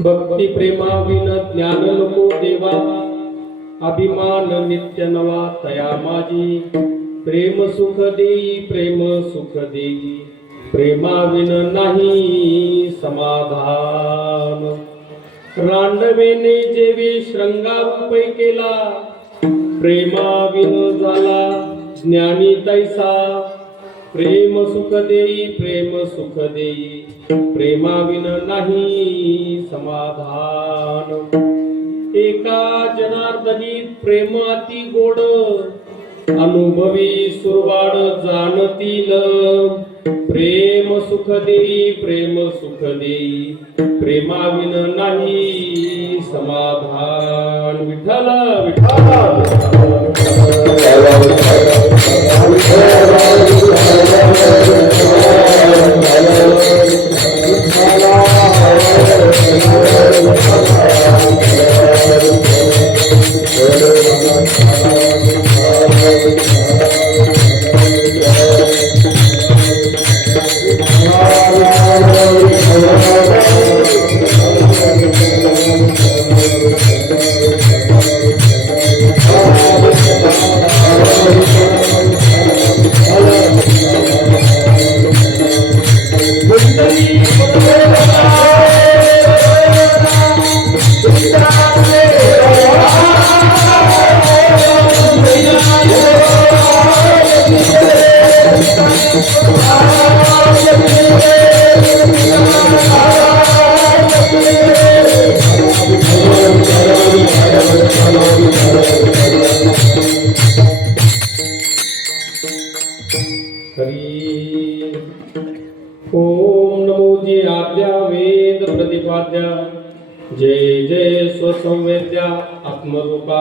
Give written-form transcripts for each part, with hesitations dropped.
भक्ती प्रेमाविन ज्ञान नको देवा, अभिमान नित्य नवा तया माझी. प्रेम सुख देई, प्रेम सुख देई, प्रेमाविन नाही समाधान. रांडवेने जेवी शृंगारूपै केला, प्रेमाविन झाला ज्ञानी तैसा. प्रेम सुख देई, प्रेम सुख देई, प्रेमाविन नाही समाधान. एका जनार्दनी प्रेम अति गोड, अनुभवी सुरवाड जाणतील. प्रेम सुख देई, प्रेम सुख देई, प्रेमाविन नाही समाधान. विठ्ठल विठ्ठल ओम नमो जी आद्या वेद प्रतिपाद्या, जय जय स्वसंवेद्या आत्मरूपा.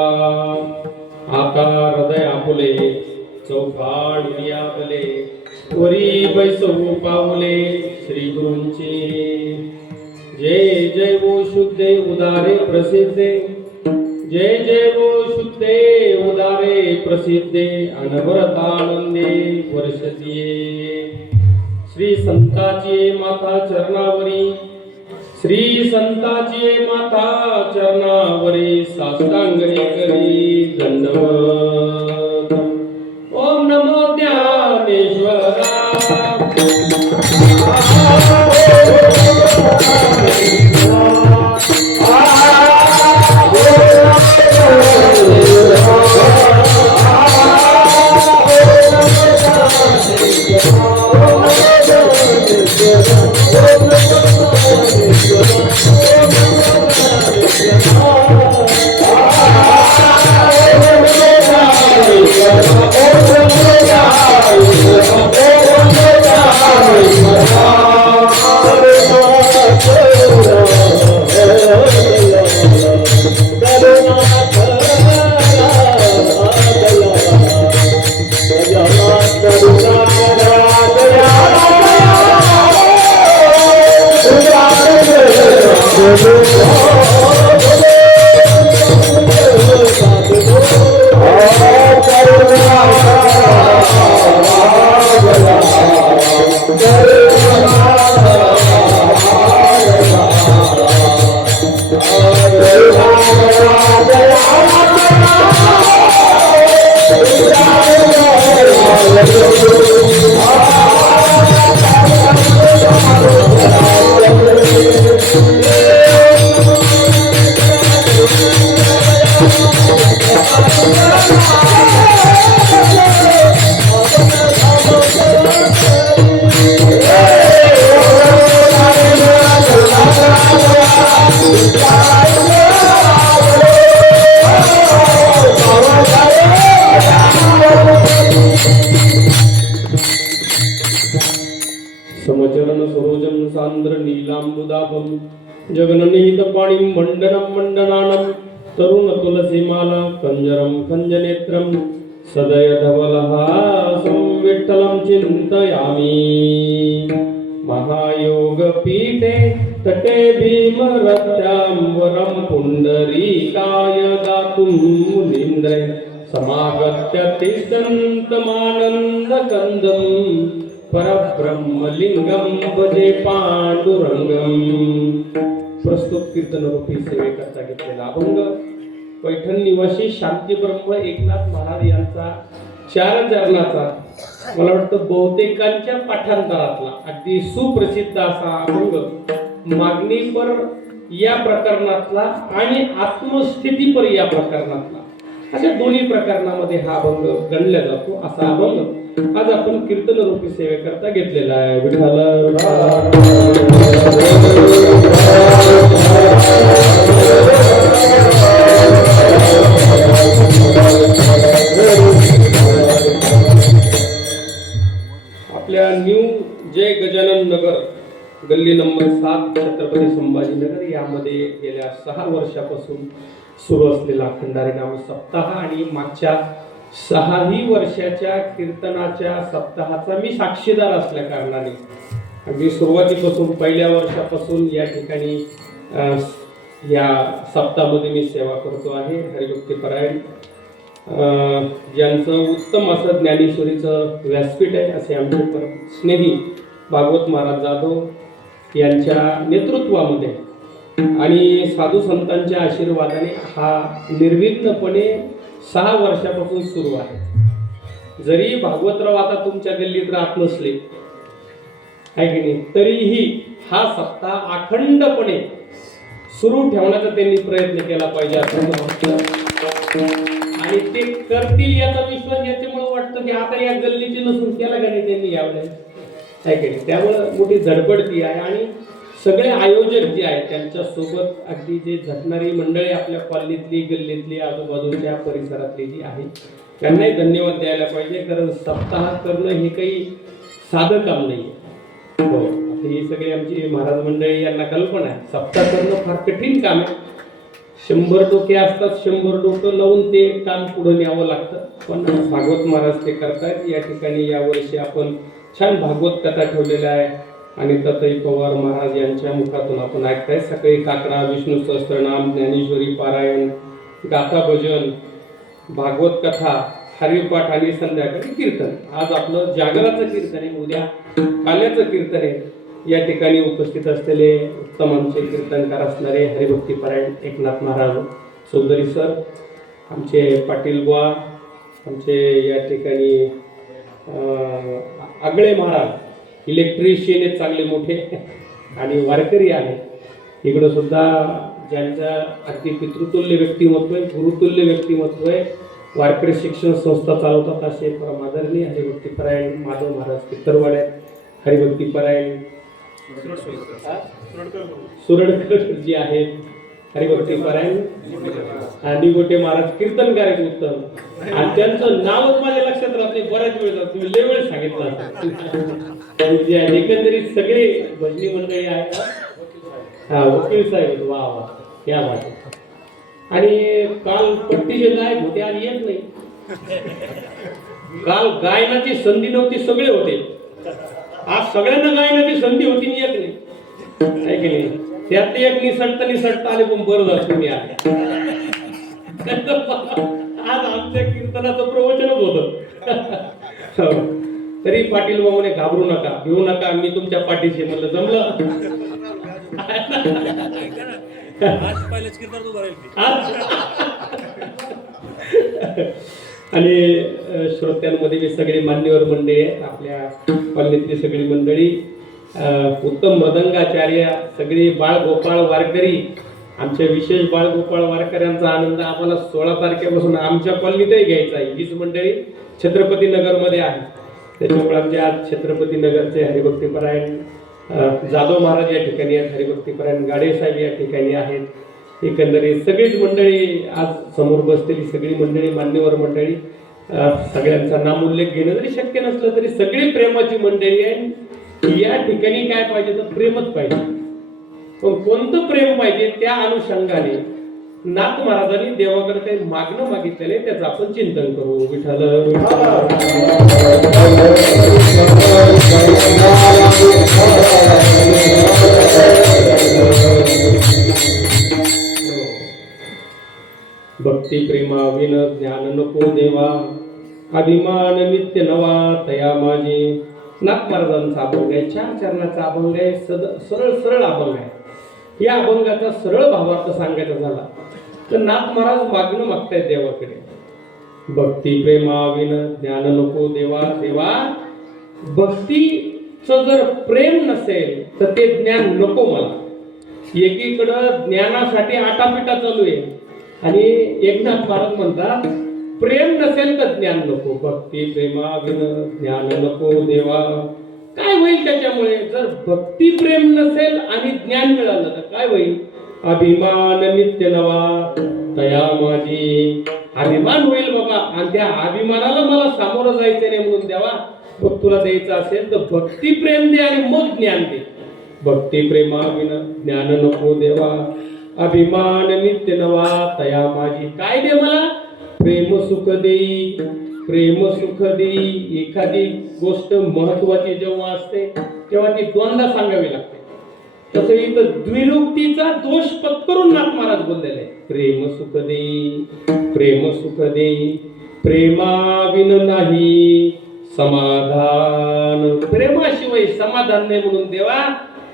आकार हृदय आपुले, चौफाड नियाबले, वरी बैसवू पावले श्री गुरूंची. जय जय वो शुद्धे उदारे प्रसिद्धे, जय जय वो शुद्धे उदारे प्रसिद्धे, अनवरतानंदे वर्षतीये. श्री संताची माता चरणावरी, श्री संताची माता चरणावरी, साष्टांग करी दंडवत. ओम नमो ज्ञानेश्वरा. समचरण सरोजम सांद्र नीलांबुदाभम, जगननीत पाणिं मंडनं मंडनानं, तरुण तुलसीमाला कंजरं कंजनेत्रं, सदय धवलहासं विठ्ठलं चिन्तयामि. महायोग पीठे तटे भीमरथ्यां वरं पुंडरीकाय दातुं मुनीन्द्रे समागत्य तिष्ठन्तमानन्दकन्दं परब्रह्मलिंगं भजे पांडुरंगम. प्रस्तुत कीर्तनरूपी सेवेकरता घेतलेला अभंग पैठण निवासी शांतीब्रह्म एकनाथ महाराज यांचा 4 चरणाचा, मला वाटतं बहुतेकांच्या पाठांतरातला अगदी सुप्रसिद्ध असा अभंग मागणीपर या प्रकरणातला आणि आत्मस्थितीपर या प्रकरणातला, अशा दोन्ही प्रकरणामध्ये हा अभंग गणला जातो. असा अभंग आज आपण कीर्तनरूपी सेवेकरता घेतलेला आहे. विठ्ठल आपल्या न्यू जय गजानन नगर गल्ली नंबर 7 छत्रपती संभाजीनगर यामध्ये गेल्या 6 वर्षापासून सुरू असलेला खंडारी नाम सप्ताह आणि मागच्या 6ही वर्षाच्या कीर्तनाच्या सप्ताहाचा मी साक्षीदार असल्या कारणाने अगदी सुरुवातीपासून पहिल्या वर्षापासून या ठिकाणी या सप्ताहामध्ये मी सेवा करतो आहे. हरिभक्तीपरायण ज्यांचं उत्तम असं ज्ञानेश्वरीचं व्यासपीठ आहे असे आमचे स्नेही भागवत महाराज जाधव यांच्या नेतृत्वामध्ये आणि साधू संतांच्या आशीर्वादाने हा निर्विघ्नपणे 6 वर्षापासून सुरू आहे. जरी भागवतराव आता तुमच्या गल्लीत राहत नसले आहे की नाही, तरीही हा सप्ताह अखंडपणे सुरू ठेवण्याचा त्यांनी प्रयत्न केला पाहिजे असं मला वाटतं आणि ते करतील याचा विश्वास याच्यामुळे वाटतं की आता या गल्लीचे नसून केला का नाही त्यांनी यावेळेस आहे की नाही. त्यामुळे मोठी धडपड ती आहे आणि सगळे आयोजक जे आहेत त्यांच्या सोबत अगदी जे झटणारी मंडळी आपल्या कॉलनीतली गल्लीतली आजूबाजूच्या परिसरातली जी आहे त्यांनाही धन्यवाद द्यायला पाहिजे. कारण सप्ताह करणं हे काही साधं काम नाही आहे. हो, ही सगळी आमची महाराज मंडळी यांना कल्पना आहे सप्ताह करणं फार कठीण काम आहे. 100 डोके असतात, 100 डोकं लावून ते काम पुढे न्यावं लागतं. पण भागवत महाराज ते करतायत. या ठिकाणी यावर्षी आपण छान भागवत कथा ठेवलेल्या आहे आणि ततई पवार महाराज यांच्या मुखातून आपण ऐकताय. सकाळी काकडा, विष्णू सहस्त्रनाम, ज्ञानेश्वरी पारायण, गाथा भजन, भागवत कथा, हरिपाठ आणि संध्याकाळी कीर्तन. आज आपलं जागराचं कीर्तन आहे, उद्या काल्याचं कीर्तन आहे. या ठिकाणी उपस्थित असलेले उत्तम आमचे कीर्तनकार असणारे हरिभक्तीपरायण एकनाथ महाराज चौधरी सर, आमचे पाटील बुवा, आमचे या ठिकाणी आगळे महाराज इलेक्ट्रिशियन आहेत चांगले मोठे आणि वारकरी आहेत. इकडं सुद्धा ज्यांच्या अगदी पितृतुल्य व्यक्तिमत्व आहे, गुरुतुल्य व्यक्तिमत्व आहे, वारकरी शिक्षण संस्था चालवतात असे परमादरणीय हरिभक्तीपरायण माधव महाराज पित्तरवाड्यात, हरिभक्तीपरायण सुरडकर जी आहेत, हरिभक्तीपरायण आणि गोटे महाराज कीर्तनकार आहेत उत्तम आणि त्यांचं नावच माझ्या लक्षात राहत नाही. बऱ्याच वेळ तुम्ही लय वेळ सांगितलं जे आहे. एकंदरीत सगळे भजनी मंडळी आहेत. हा, वकील साहेब, वा वा, या बात. आणि काल पट्टीचे गायक होते आज येत नाही. काल गायनाची संधी नव्हती, सगळे होते. आज सगळ्यांना गायनाची संधी होती आणि एक नाही, आहे की नाही. त्यात एक निसटता आले पण बरं झालं तुम्ही आले. आज आमच्या कीर्तनाचं प्रवचनच होतं. तरी पाटील बाबाने घाबरू नका, भिवू नका, मी तुमच्या पाठीशी. म्हणलं जमलं. आणि श्रोत्यांमध्ये मी सगळे मान्यवर मंडळी आहेत, आपल्या कॉलनीतली सगळी मंडळी, उत्तम मृदंगाचार्य, सगळी बाळगोपाळ वारकरी. आमच्या विशेष बाळगोपाळ वारकऱ्यांचा आनंद आम्हाला 16 तारखेपासून आमच्या कॉलनीतही घ्यायचा आहे. हीच मंडळी छत्रपती नगरमध्ये आहे. त्याच्यामुळे आमचे आज छत्रपती नगरचे हरिभक्तीपरायण जाधव महाराज या ठिकाणी आहेत, हरिभक्तीपरायण गाडे साहेब या ठिकाणी आहेत. एकंदरीत सगळीच मंडळी आज समोर बसलेली सगळी मंडळी, मान्यवर मंडळी, सगळ्यांचा नाम उल्लेख घेणं जरी शक्य नसलं तरी सगळी प्रेमाची मंडळी आहे. या ठिकाणी काय पाहिजे तर प्रेमच पाहिजे. पण कोणतं प्रेम पाहिजे त्या अनुषंगाने नाथ महाराजांनी देवाकडे काही मागणं मागितलेले त्याचं आपण चिंतन करू. विठ्ठल भक्ती प्रेमा विन ज्ञान नको देवा, अभिमान नित्य नवा तया माझी. नाथ महाराजांचा अभंग आहे, 4 चरणाचा अभंग आहे, सरळ सरळ अभंग आहे. या अभंगाचा सरळ भावार्थ सांगायचा झाला तर नाथ महाराज मागणं मागतायत देवाकडे. भक्ती प्रेमा विन ज्ञान नको देवा. देवा भक्तीचं जर प्रेम नसेल तर ते ज्ञान नको मला. एकीकडं ज्ञानासाठी आटापिटा चालू आहे आणि एकनाथ महाराज म्हणतात प्रेम नसेल तर ज्ञान नको. भक्ती प्रेमा विन ज्ञान नको देवा. काय होईल त्याच्यामुळे? जर भक्ती प्रेम नसेल आणि ज्ञान मिळालं तर काय होईल? अभिमान नित्य नवा तया माझी. अभिमान होईल बाबा आणि त्या अभिमानाला मला सामोरं जायचं नाही म्हणून देवा मग तुला द्यायचं असेल तर भक्ती प्रेम दे आणि मग ज्ञान दे. भक्ती प्रेमा विन ज्ञान नको देवा, अभिमान नित्य नवा तया माझी. काय दे मला? प्रेम सुख देई, प्रेम सुख देई. एखादी गोष्ट महत्वाची जेव्हा असते तेव्हा ती दोनदा सांगावी लागते. तसं इथं द्विरुक्तीचा दोष पत्करून नाथ महाराज बोललेले आहे. प्रेम सुख देई, प्रेम सुख देई, प्रेमाविन नाही समाधान. प्रेमाशिवाय समाधान नाही म्हणून देवा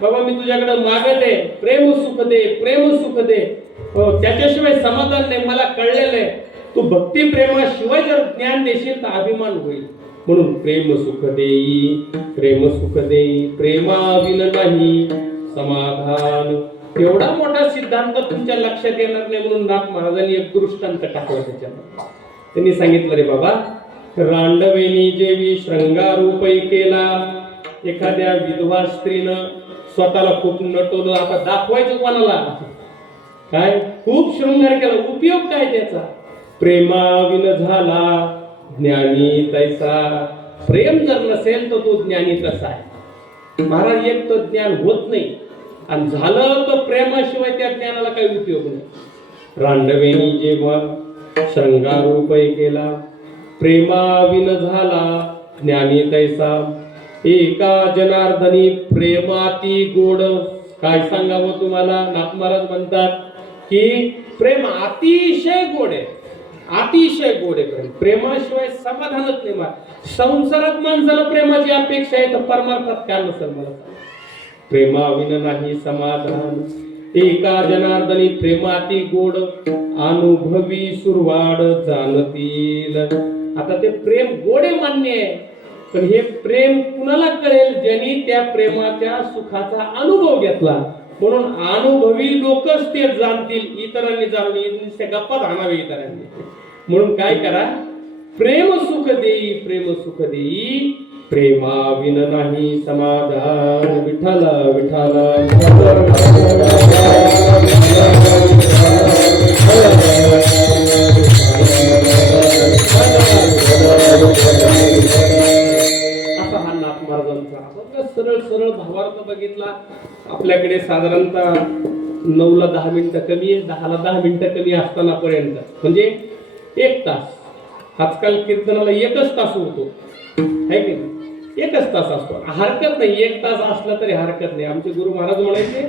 बाबा मी तुझ्याकडे मागत आहे प्रेम सुख दे, प्रेम सुख दे. त्याच्याशिवाय समाधान नाही. मला कळलेलं आहे तू भक्ती प्रेमाशिवाय जर ज्ञान देशील तर अभिमान होईल. म्हणून प्रेम सुख देई, प्रेम सुख देई, प्रेमाविन नाही समाधान. एवढा मोठा सिद्धांत तुमच्या लक्षात येणार नाही म्हणून नाथ महाराजांनी एक दृष्टांत टाकला त्याच्यामध्ये. त्यांनी सांगितलं रे बाबा रांडवेनी जेवी शृंगारूपै केला. एखाद्या विधवा स्त्रीनं स्वतःला खूप नटवलं. आता दाखवायचं कोणाला? काय खूप शृंगार केला, उपयोग काय त्याचा? प्रेमाविन झाला ज्ञानी तैसा. प्रेम जर नसेल तर तो ज्ञानी तसा आहे. महाराज एक तर ज्ञान होत नाही आणि झालं तर प्रेमाशिवाय त्या ज्ञानाला काही उपयोग नाही. रांडवेनी जेव्हा शृंगारूपै केला, प्रेमाविन झाला ज्ञानी तैसा. एका जनार्दनी प्रेमाती गोड. काय सांगावं तुम्हाला? नाथ महाराज म्हणतात की प्रेम अतिशय गोड आहे, अतिशय गोड आहे प्रेम. प्रेमाशिवाय समाधानच नाही. संसारात माणसाला प्रेमाची अपेक्षा आहे तर परमार्थात काय नसेल मला? प्रेमाविन नाही समाधान. एका जनार्दनी प्रेमाती गोड, अनुभवी सुरवाड जाणतील. आता ते प्रेम गोडे मान्य आहे पण हे प्रेम कुणाला कळेल? ज्यांनी त्या प्रेमाच्या सुखाचा अनुभव घेतला. म्हणून अनुभवी लोकच ते जाणतील. इतरांनी जाणून गप्पा आणावे इतरांनी. म्हणून काय करा? प्रेम सुख देई, प्रेम सुख देई, प्रेमाविन नाही समाधान. विठ्ठल विठ्ठल असा हा नाथ महाराजांचा सरळ सरळ भावार्थ बघितला. आपल्याकडे साधारणतः 9ला 10 मिनिटं कमी आहे, 10ला 10 मिनिटं कमी असताना पर्यंत म्हणजे 1 तास. आजकाल कीर्तनाला 1च तास होतो आहे की नाही? 1च तास असतो. हरकत नाही 1 तास असला तरी हरकत नाही. आमचे गुरु महाराज म्हणायचे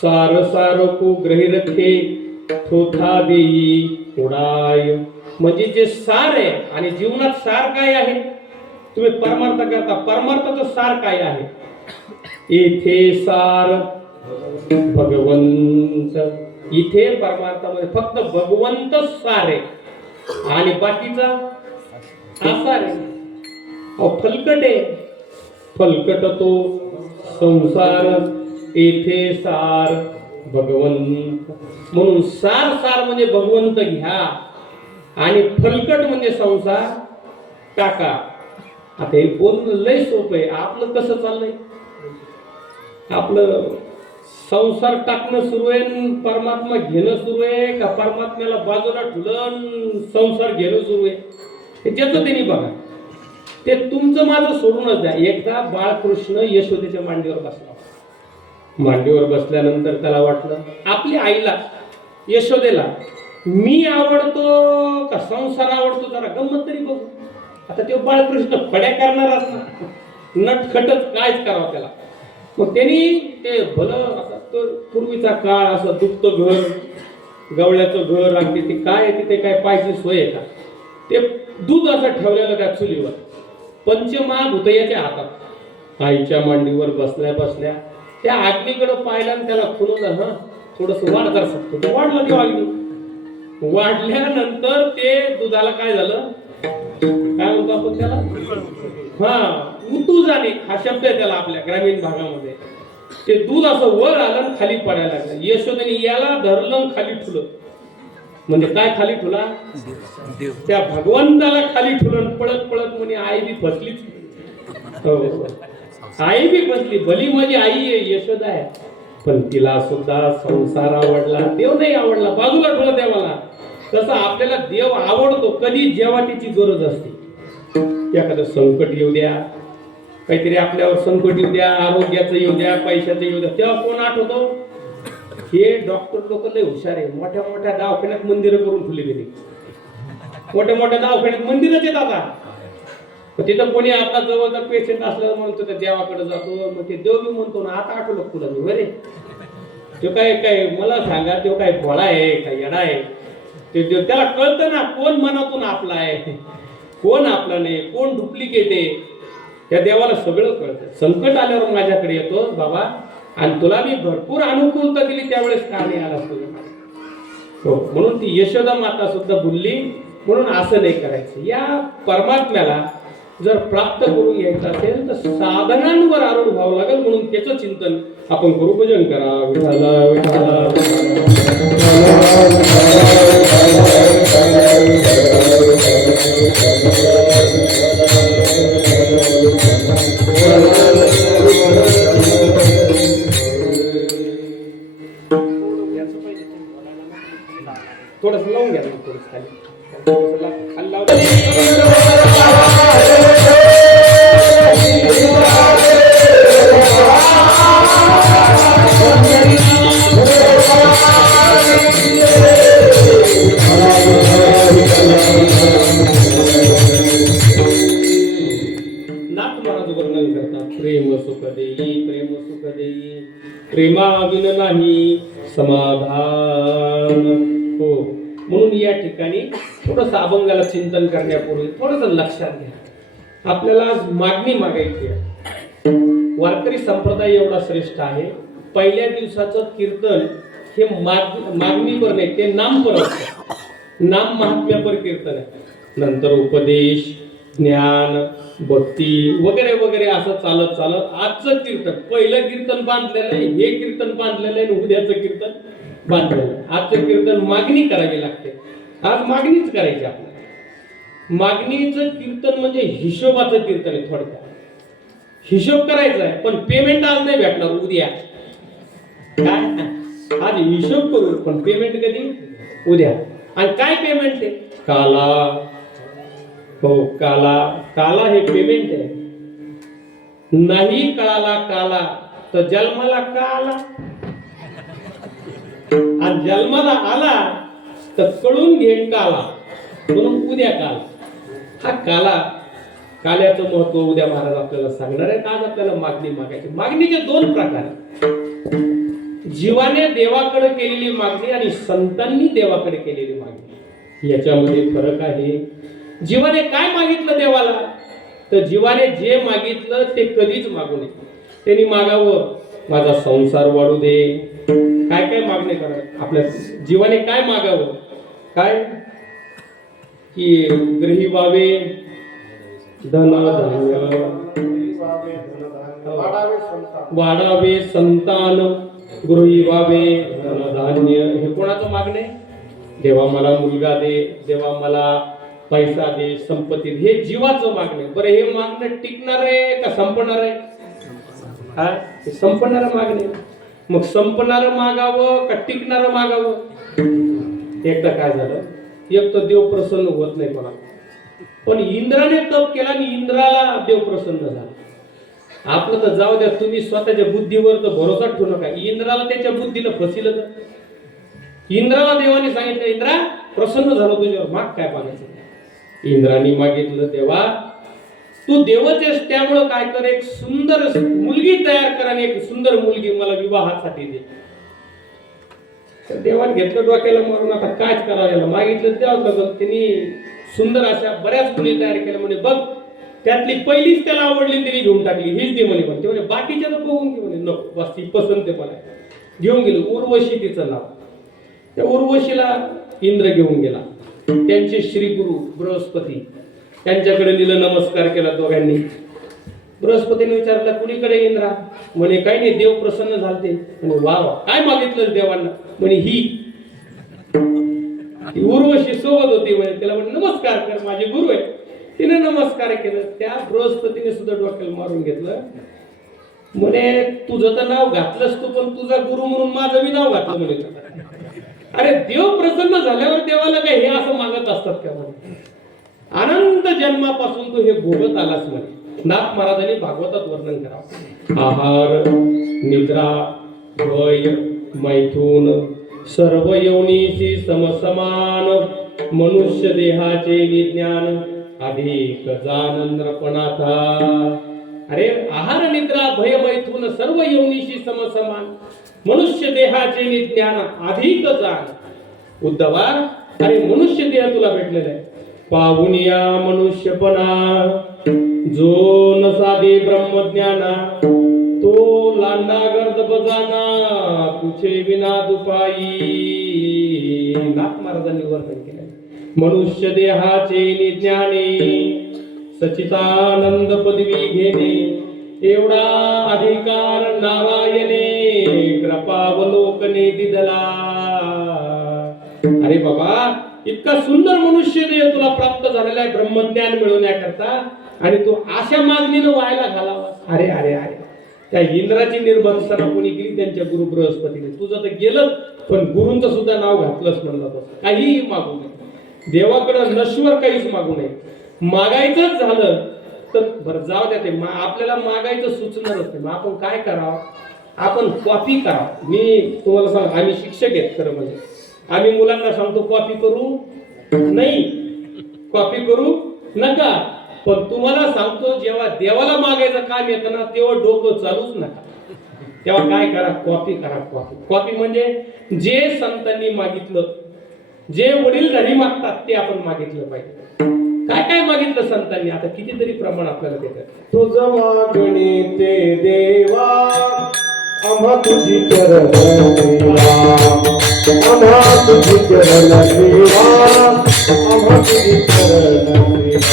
सार सार को ग्रही रखे थोथा देई उडाय. म्हणजे जे सार आहे आणि जीवनात सार काय आहे? तुम्ही परमार्थ करता, परमार्थाचं सार काय आहे? इथे सार भगवंत. इथे परमार्थामध्ये फक्त भगवंत सार आहे आणि बाकीचा आसार आहे. फलकट आहे, फलकट तो संसार. येथे सार भगवंत. म्हणून सार सार म्हणजे भगवंत घ्या आणि फलकट म्हणजे संसार टाका. आता हे बोलणं लय सोपं आहे. आपलं कसं चाललंय? आपलं संसार टाकणं सुरू आहे, परमात्मा घेणं सुरू आहे का परमात्म्याला बाजूला ठेवून संसार घेणं सुरू आहे? हे ज्याचं त्यांनी बघा. ते तुमचं माझं सोडूनच द्या. एकदा बाळकृष्ण यशोदेच्या मांडीवर बसला. मांडीवर बसल्यानंतर त्याला वाटलं आपली आईला यशोदेला मी आवडतो का संसार आवडतो, जरा गंमत तरी बघू. आता ते बाळकृष्ण फड्या करणारच ना, नटखटच कायच करावं त्याला. मग त्यांनी ते भलं आता तो पूर्वीचा काळ, असं दुप्त घर, गवळ्याचं घर, अगदी ते काय तिथे काय पायची सोय आहे का, ते दूध असं ठेवलेलं त्या चुलीवर, पंचमहाभूतयाच्या हातात, आईच्या मांडीवर बसल्या बसल्या त्या अग्नीकडे पाहिलं आणि त्याला खुणवलं, हा थोडस वाढ कर शकतो. ते वाढलं, तेव्हा अग्नी वाढल्यानंतर ते दुधाला काय झालं, काय म्हणतो आपण त्याला, हा उतू जाणे हा शब्द आहे त्याला आपल्या ग्रामीण भागामध्ये. ते दूध असं वर आलं आणि खाली पडायला लागलं. यशोदेने याला धरलं खाली ठुलं. म्हणजे काय खाली ठुला, त्या भगवंताला खाली ठुलं. पळत पळत म्हणे आई बी फसलीच. आई बी फसली, भली माझी आई आहे, यशोदा आहे, पण तिला सुद्धा संसार आवडला, देव नाही आवडला, बाजूला ठेवला देवाला. तसं आपल्याला देव आवडतो कधी, जेव्हा तिची गरज असते. एखादं संकट येऊ द्या, काहीतरी आपल्यावर संकट येऊ द्या, आरोग्याचं येऊ द्या, पैशाचं येऊ द्या, तेव्हा कोण आठवतो, हे डॉक्टर लोक लय हुशार आहे. मोठ्या मोठ्या दवाखान्यात मंदिरं करून ठेवली गेली, मोठ्या मोठ्या दवाखान्यात मंदिरच आहेत आता. तिथं कोणी आपला जवळचा पेशंट असल्यावर म्हणतो त्या देवाकडे जातो, मग ते देव बी म्हणतो ना, आता आठवलं तुला मी बरे, तो काय काय मला सांगा, तो काय भोळा आहे काय येडा आहे, ते त्याला कळतं ना कोण मनातून आपला आहे, कोण आपला नाही, कोण डुप्लिकेट आहे. त्या देवाला सगळं कळतं. संकट आल्यावर माझ्याकडे येतो बाबा, आणि तुला मी भरपूर अनुकूलता दिली, त्यावेळेस का नाही आला तुझ्या. हो, म्हणून ती यशोदा माता सुद्धा बोलली. म्हणून असं नाही करायचं. या परमात्म्याला जर प्राप्त करून घ्यायचं असेल तर साधनांवर आरूढ व्हावं लागेल. म्हणून त्याचं चिंतन आपण करू. भजन करा विठाला विठाला. थोडस लावून घ्या, थोडस खाली लावून. वर्णन करतात, प्रेम सुख देई, प्रेम सुख देई, प्रेमा विन नाही समाधान. हो, म्हणून या ठिकाणी थोडस अभंगाला चिंतन करण्यापूर्वी थोडस लक्षात घ्या, आपल्याला आज मागणी मागायची आहे. वारकरी संप्रदाय एवढा श्रेष्ठ आहे, पहिल्या दिवसाचं कीर्तन हे मागणीपर नाही, ते नामपर असतं, नाम महात्म्यापर कीर्तन आहे. नंतर उपदेश, ज्ञान, भक्ती वगैरे वगैरे असं चालत चालत आजचं कीर्तन, पहिलं कीर्तन बांधलेलं आहे, हे कीर्तन बांधलेलं आहे, उद्याचं कीर्तन बांधलेलं आहे. आजचं कीर्तन मागणी करावी लागते. आज मागणीच करायची आपल्याला. मागणीचं कीर्तन म्हणजे हिशोबाचं कीर्तन आहे. थोडक्यात हिशोब करायचा आहे, पण पेमेंट आज नाही भेटणार, उद्या. काय आज हिशोब करू, पण पेमेंट कधी, उद्या. आणि काय पेमेंट आहे, काला. हो, काला. काला हे पेमेंट आहे. नाही कळाला काला तर जन्माला का आला, आणि जन्माला आला तर कळून घेईन काला, म्हणून उद्या काल. हा काला, काल्याचं महत्व उद्या महाराज आपल्याला सांगणार आहे. आज आपल्याला मागणी मागायची. मागणीचे दोन प्रकार, जीवाने देवाकडे केलेली मागणी आणि संतांनी देवाकडे केलेली मागणी, याच्यामध्ये फरक आहे. जीवाने काय मागितलं देवाला, तर जीवाने जे मागितलं ते कधीच मागू नये. त्यांनी मागावं, माझा संसार वाढू दे. काय काय मागणे करा आपल्या जीवाने, काय मागावं, काय की ग्रही व्हावे, धन धान्य वाढावे, संतान गृही व्हावे, धन धान्य. हे कोणाचं मागणे, देवा मला मुलगा दे, देवा मला पैसा दे, संपत्ती. हे जीवाचं मागणे. बरं, हे मागणं टिकणार आहे का संपणार आहे, हा संपणारं मागणे. मग संपणारं मागावं का टिकणारं मागावं. एकदा काय झालं, एक तर देव प्रसन्न होत नाही कोणाला, पण इंद्राने तप केला आणि इंद्राला देव प्रसन्न झाला. आपलं तर जाऊ द्या, तुम्ही स्वतःच्या बुद्धीवर तर भरोसा ठेवू नका. इंद्राला त्याच्या बुद्धीला फसिलं, इंद्राला देवाने सांगितलं, इंद्रा प्रसन्न झालो तुझ्यावर, माग काय मागायचं. इंद्राने मागितलं, देवा तू देवच आहेस, त्यामुळं काय कर, एक सुंदर मुलगी तयार कर आणि एक सुंदर मुलगी मला विवाहासाठी दे. तर देवाने घेतलं डोक्याला मारून, आता कायच करावं, याला मागितलं तेव्हा त्यांनी सुंदर अशा बऱ्याच मुली तयार केल्या. म्हणे बघ त्यातली पहिलीच त्याला आवडली, तिने घेऊन टाकली, हीच दे म्हणे. पण ते म्हणे बाकीच्या तर बघून घे म्हणे, नको बस ती पसंत आहे मला. घेऊन गेलो, उर्वशी तिचं नाव. त्या उर्वशीला इंद्र घेऊन गेला. त्यांचे श्री गुरु बृहस्पती त्यांच्याकडे दिलं, नमस्कार केला दोघांनी. बृहस्पतीने विचारलं, कुणीकडे इंद्रा? म्हणे काही नाही, देव प्रसन्न झालते. म्हणे वा वा, काय मागितलं देवांना? म्हणे ही उर्वशी सोबत होती. म्हणे त्याला म्हणे नमस्कार कर, माझे गुरु आहे. तिने नमस्कार केलं. त्या बृहस्पतीने सुद्धा डोक्याला मारून घेतलं. म्हणे तुझं तर नाव घातलंस तू, पण तुझा गुरु म्हणून माझं मी नाव घातलं. म्हणे अरे देव प्रसन्न झाल्यावर देवाला काय हे असं मागत असतात का? म्हणे अनंत जन्मापासून तू हे भोगत आलास. म्हणे नाथ महाराजांनी भागवतात वर्णन करावं. आहार निद्रा भय मैथून सर्व योनीशी समसमान, मनुष्य देहाचे विज्ञान अधिक जानंद्रपणाथा. अरे आहार निद्रा भय मैथून सर्व योनीशी समसमान, मनुष्य देहाचे विज्ञान अधिक जाण. उद्धवा, अरे मनुष्य देह तुला भेटलेला आहे, पाहुनिया मनुष्यपणा. जो न साधे ब्रह्मज्ञाना, तो लांडा गर्द बजाना, तुझे विना दुपाई. नाथ महाराजांनी वर्णन केलं. मनुष्य देहाचे निज्ञाने, सचितानंद पदवी घेणे, एवढा अधिकार नारायणे कृपावलोकने दिदला. अरे बाबा, इतका सुंदर मनुष्य देह तुला प्राप्त झालेला आहे ब्रह्मज्ञान मिळवण्याकरता, आणि तू अशा मागणीनं व्हायला घालावा. अरे अरे अरे, त्या इंद्राची निर्भंसना कोणी केली? त्यांच्या गुरु बृहस्पतीने. तुझं तर गेलं, पण गुरूंचं सुद्धा नाव घातलंच म्हणलं तर काहीही मागू नये. देवाकडं नश्वर काहीच मागू नये. मागायचंच झालं तर बरं जाऊ द्या, ते आपल्याला मागायचं सुचणारच नाही. मग आपण काय करावं? आपण कॉपी करावं. मी तुम्हाला सांग, आम्ही शिक्षक आहेत खरं म्हणजे. आम्ही मुलांना सांगतो कॉपी करू नाही, कॉपी करू नका. पण तुम्हाला सांगतो, जेव्हा देवाला मागायचं काम येतं ना, तेव्हा डोकं चालूच नका. तेव्हा काय करा? कॉपी करा. कॉपी म्हणजे जे संतांनी मागितलं, जे वडीलधारी मागतात ते आपण मागितलं पाहिजे. काय काय मागितलं संतांनी? आता कितीतरी प्रमाण आपल्याला देतात. तुझं मागणी ते देवा, आम्हा तुझी चरण सेवा, आम्हा तुझी चरण सेवा, आम्हा तुझी चरण सेवा.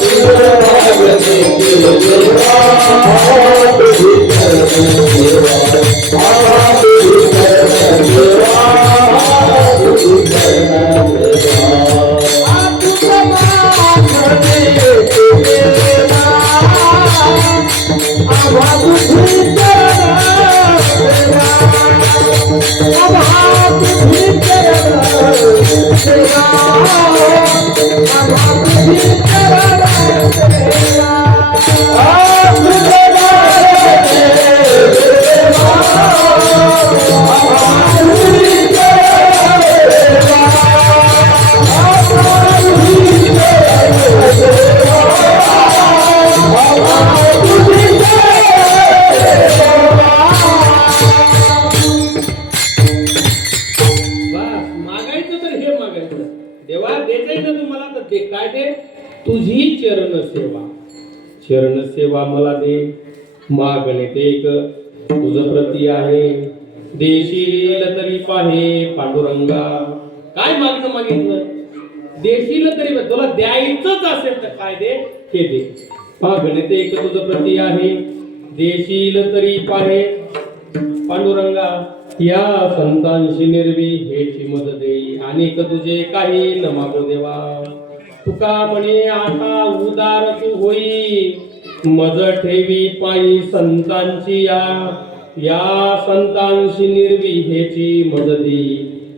तुझं मागणी ते देवा, आम्हा तुझी चरण सेवा, आम्हा तुझी चरण सेवा, आम्हा तुझी चरण सेवा. तुझी चरण सेवा. चरण सेवा मला दे. मागणे ते एक तुझ प्रती आहे, देशील तरी पाहे पांडुरंगा. काय मागणं मागितलं? देशील तरी, तुला द्यायचंच असेल तर काय दे, हे दे. मागणे ते एक तुझ प्रती आहे, देशील तरी पाहे पांडुरंगा. या संतांशी निर्वी हेची मदत देई, अनेक तुझे काही न मागो देवा. तुका म्हणे आता उदार तू होई, मज ठेवी पायी संतांची. या संतांशी निर्वी हेची मदती,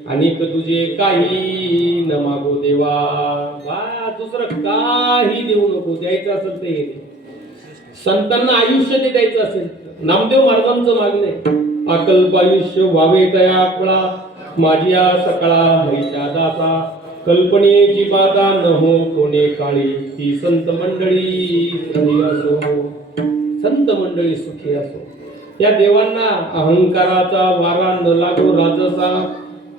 अनेक तुझे काही न मागो देवा. दुसरं काही देऊ नको. द्यायचं असेल ते संतांना आयुष्य ते द्यायचं असेल. नामदेव महाराजांचं मागणं आहे, अकल्प आयुष्य व्हावे तया फळा, माझी सकळा हरीच्या दासा कल्पनेची बाधा न हो कोणे काळी ती संत मंडळी सुखी असो संत मंडळी सुखी असो या देवांना अहंकाराचा वारा न लागो राजसा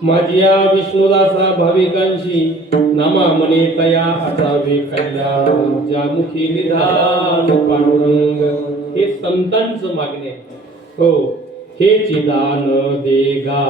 माझी या विष्णुदासा भाविकांशी नामा म्हणे तया असावे कल्याण ज्यामुखी निधान पांडुरंग हे संतांचं मागणे हो हे चिदान देगा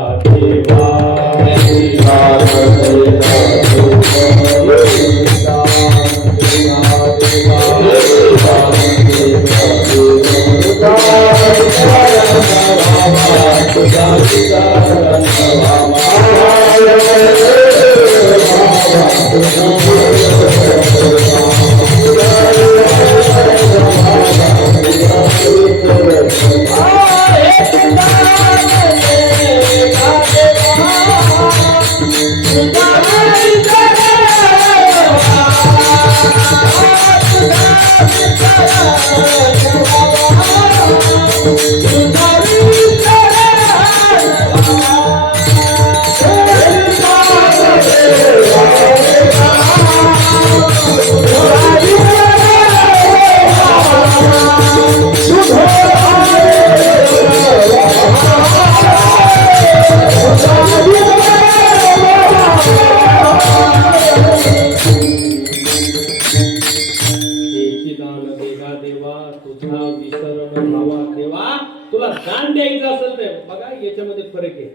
देवा तुला दान द्यायचं असेल तर बघा याच्यामध्ये फरक आहे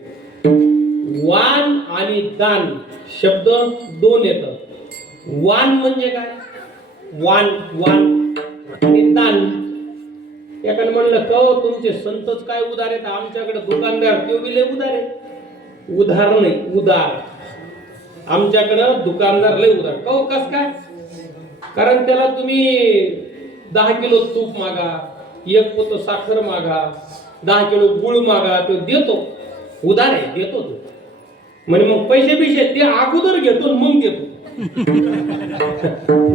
वान आणि दान शब्द दोन येतात वान म्हणजे काय वान वान आणि दान एकाने म्हणलं कहो तुमचे संतच काय उदार आहेत आमच्याकडे दुकानदार तो बी लय उदार आहे उधार नाही उदार आमच्याकडे दुकानदार लय उदार कहो कस काय कारण त्याला तुम्ही 10 किलो तूप मागा 1 पोत साखर मागा 10 किलो गुळ मागा तो देतो उधार आहे देतो तो म्हणजे मग पैसे ते अगोदर घेतो मग देतो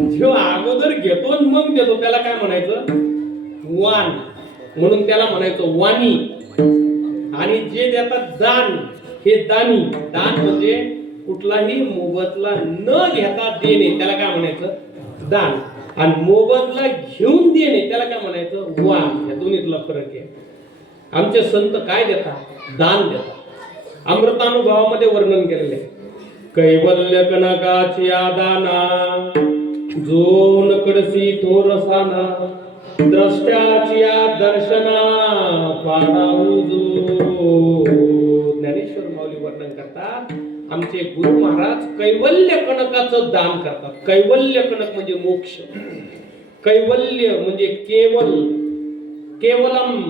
जेव्हा अगोदर घेतो मग देतो त्याला काय म्हणायचं वान म्हणून त्याला म्हणायचं वाणी आणि जे देतात दान हे दानी दान म्हणजे कुठलाही मोबदला न घेता देणे त्याला काय म्हणायचं दान आणि मोबदला घेऊन देणे त्याला काय म्हणायचं वान या दोन्हीतला फरक आहे आमचे संत काय देतात दान देतात अमृतानुभवामध्ये वर्णन केलेले कैवल्य कनकाची आदाना जो नकडसी थोरसाना द्रष्ट्याची दर्शना पाडाऊ जो ज्ञानेश्वर माऊली वर्णन करतात आमचे गुरु महाराज कैवल्य कणकाचं दान करतात कैवल्य कणक म्हणजे मोक्ष कैवल्य म्हणजे केवल केवलम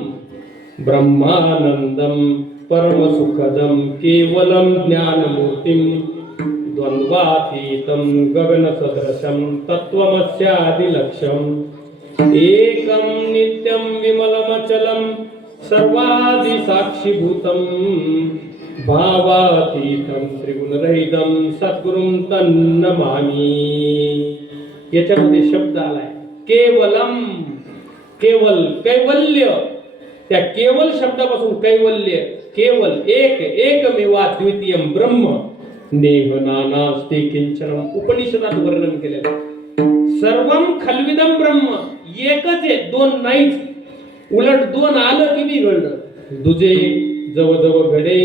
ब्रह्मानंदम परम सुखदम केवलम ज्ञानमूर्तिम द्वंद्वातीतं गगन सदृशं तत्त्वमस्यादिलक्ष्यम् एकं नित्यं विमलमचलं सर्वादि साक्षीभूतं भावातीतं त्रिगुणरहितं सद्गुरुं तन्नमामि याच्यामध्ये शब्द आलाय केवलम केवल कैवल्य त्या केवल शब्दापासून कैवल्य केवल एक एकमेवा द्वितीयम ब्रह्म नेह नानास्ति किंचनम उपनिषदात वर्णन केलेलं सर्वम खल्विदम ब्रह्म एकच आहे दोन नाहीच उलट दोन आलं की बिघडलं दुजे जव जव घडे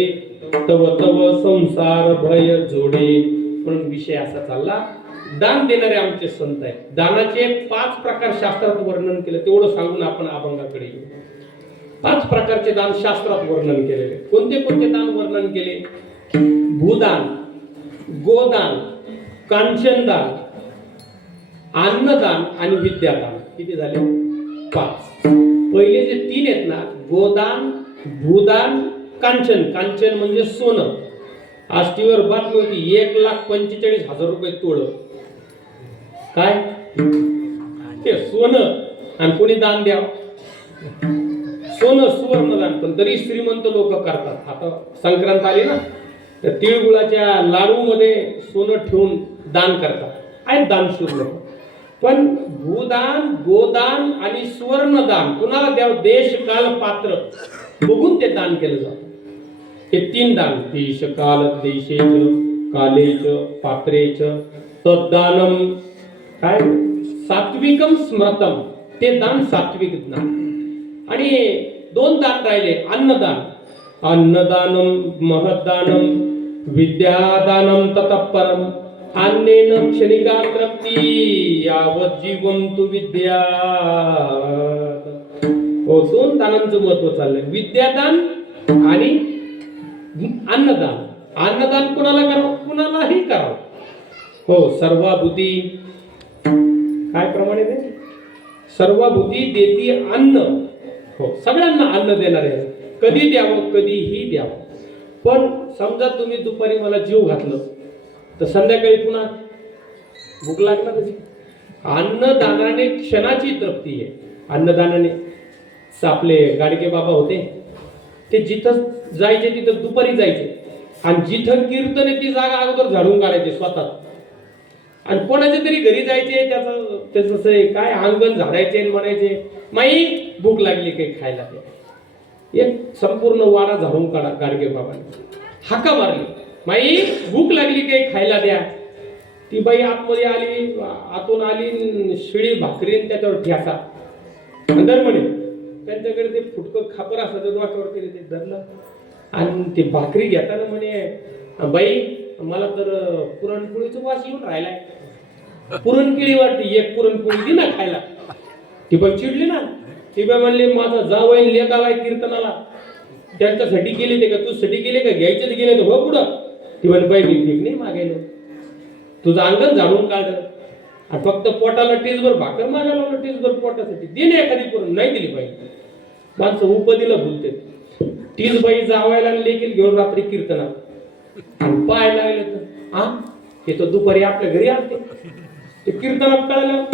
तव तव संसार भय जोडे म्हणून विषय असा चालला दान देणारे आमचे संत आहेत दानाचे 5 प्रकार शास्त्रात वर्णन केलं तेवढं सांगून आपण अभंगाकडे येऊ 5 प्रकारचे दान शास्त्रात वर्णन केलेले कोणते कोणते दान वर्णन केले भूदान गोदान कांचनदान अन्नदान आणि विद्यादान किती झाले 5 पहिले जे 3 आहेत ना गोदान भूदान कांचन कांचन म्हणजे सोनं आज टीव्हीवर बातमी होती 1,45,000 रुपये तोळ काय ते सोनं आणि कोणी दान द्यावं सोनं सुवर्णदान पण तरी श्रीमंत लोक करतात आता संक्रांत आली ना तर तिळगुळाच्या लाडू मध्ये सोनं ठेवून दान करतात आहेत दानशूर लोक पण भूदान गोदान आणि सुवर्णदान कुणाला द्यावं देश काल पात्र बघून ते दान केलं जातं हे 3 दान, देश काल देशेच कालेच पात्रेच तद्दानम, काय सात्विकम स्मृतम, ते दान सात्विक दान. आणि 2 दान राहिले, अन्नदान, अन्नदानम महदानम विद्यादानम ततः परम, अन्नेन क्षणिका तृप्ती यावत जीवन तु विद्या. हो, 2 दानांचं महत्व चाललंय, विद्यादान आणि अन्नदान. अन्नदान कुणाला करावं? कुणालाही करावं. हो, सर्वाभूती काय प्रमाणे दे, सर्वभूती देती अन्न. हो, सगळ्यांना अन्न देणार आहे. कधी द्यावं? कधीही द्यावं. पण समजा तुम्ही दुपारी मला जीव घातलं तर संध्याकाळी पुन्हा भूक लागणारच. अन्नदानाने क्षणाची तृप्ती आहे. अन्नदानाने आपले गाडगे बाबा होते, ते जिथं जायचे तिथं दुपारी जायचे आणि जिथं कीर्तन आहे ती जागा अगोदर झाडून काढायचे स्वतः. आणि कोणाच्या तरी घरी जायचे, त्याचं काय अंगण झाडायचे आणि म्हणायचे, माई भूक लागली काही खायला द्या. एक संपूर्ण वाडा झाडून काढा. गाडगे बाबांनी हाका मारली, माई भूक लागली काही खायला द्या. ती बाई आतमध्ये आली, आतून आली, शिळी भाकरी त्याच्यावर ठ्यासा अंदर म्हणे. त्यांच्याकडे ते फुटकं खापर असायचं डोक्यावरती, ते धरलं आणि ते भाकरी घेताना म्हणे, बाई मला तर पुरणपोळीचा वास येऊन राहिलाय, पुरणपोळी वाटते, एक पुरणपोळी दे ना खायला. ती बाई चिडली ना. ती बाई म्हणली, माझा जावई लेक आलाय कीर्तनाला, त्यांच्यासाठी गेले ते का तुझ्यासाठी गेले का? घ्यायचे गेले तर हो पुढं. ती म्हणे, बाई मी भीक नाही मागायला, तुझं अंगण झाडून काढ आणि फक्त पोटाला टीसभर भाकर मागायला, टीसभर पोटासाठी दे ना एखादी पुरण. नाही दिली बाई. माणसं उपदीला भुलते. तीच बाई जावायला लेकील घेऊन रात्री कीर्तनात आणि पाय लागले तर हे तर दुपारी आपल्या घरी आलते. ते कीर्तनात कळलं,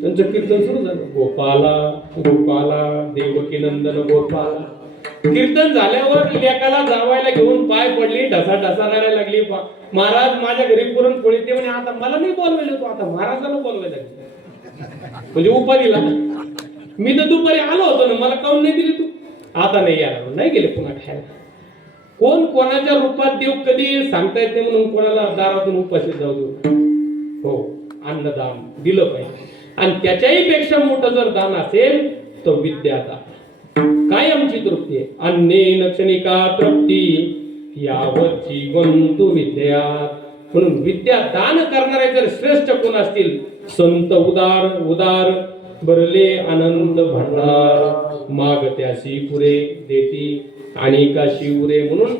त्यांचं कीर्तन सुरू झालं, गोपाला गोपाला देवकी नंदन गोपाला. कीर्तन झाल्यावर लेकाला जावायला घेऊन पाय पडली, ढसा ढसा रडायला लागली, महाराज माझ्या घरी पुरणपोळी. ते म्हणे, आता मला नाही बोलवायला, तू आता महाराजाला बोलवायला लागली. म्हणजे उपाधीला, मी तर दुपारी आलो होतो ना, मला काऊन नाही दिली तू? आता नाही यायला, नाही गेले पुन्हा खायला. कोण कोणाच्या रूपात देव कधी सांगता येत नाही, म्हणून कोणाला दारातून उपाशी जाऊ देऊ. हो, अन्नदान दिलं पाहिजे. आणि त्याच्याही पेक्षा मोठं जर दान असेल तर विद्यादान. काय आमची तृप्ती आहे? अन्नेन क्षणिका तृप्ती यावत जीवन तु विद्यात. म्हणून विद्या दान करणारे जर श्रेष्ठ कोण असतील, संत उदार उदार भरले अनंत भंडार, मागत्यासी पुरे देती आणि काशी उरे. म्हणून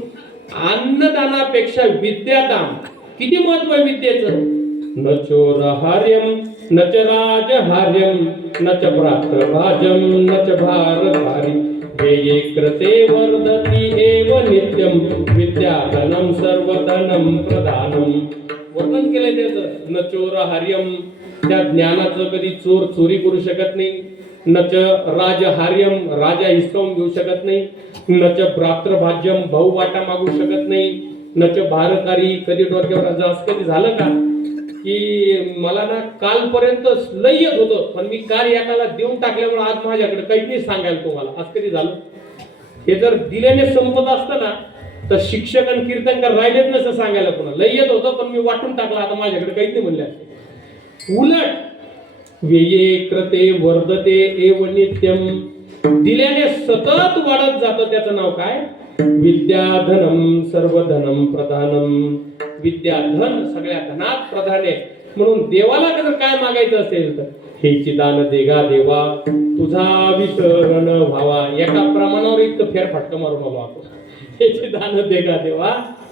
अन्नदानापेक्षा विद्यादान किती महत्व आहे विद्येचं. न चोरहार्यम न च राजहार्यम न च भ्रातृभाजम न च भारभारी, व्यये कृते वर्धति एव नित्यम विद्याधनम सर्वधनम प्रधानम. वर्णन केलंय त्याचं. न चोरहार्यम, त्या ज्ञानाचं कधी चोर चोरी करू शकत नाही. न च राजहार्यम, राजा हिसकावून घेऊ शकत नाही. न च भ्रातृभाज्यम, भाऊ वाटा मागू शकत नाही. न च भारकारी, कधी डोक्यावर असं कधी झालं का की मला ना कालपर्यंत लय येत होतं, पण मी काल एकाला देऊन टाकल्यामुळे आज माझ्याकडे काहीच नाही सांगायला तुम्हाला, आज कधी झालं? हे जर दिल्याने संपत असतं ना तर शिक्षक आणि कीर्तनकार राहिलेच नसं सांगायला. पुन्हा लय येत होतं पण मी वाटून टाकला, आता माझ्याकडे काहीच नाही म्हणले. उलट व्यये कृते वर्धते एव नित्यम, दिल्याने सतत वाढत जातं. त्याचं नाव काय? विद्याधनम सर्वधनम प्रधानम. विद्याधन सगळ्या धनात प्रधान आहे. म्हणून देवाला जर काय मागायचं असेल तर हेची दान देगा देवा तुझा विसरण व्हावा. एका प्रमाणावर इतकं फेरफटका मारून आलो आपण. हेची दान देगा देवा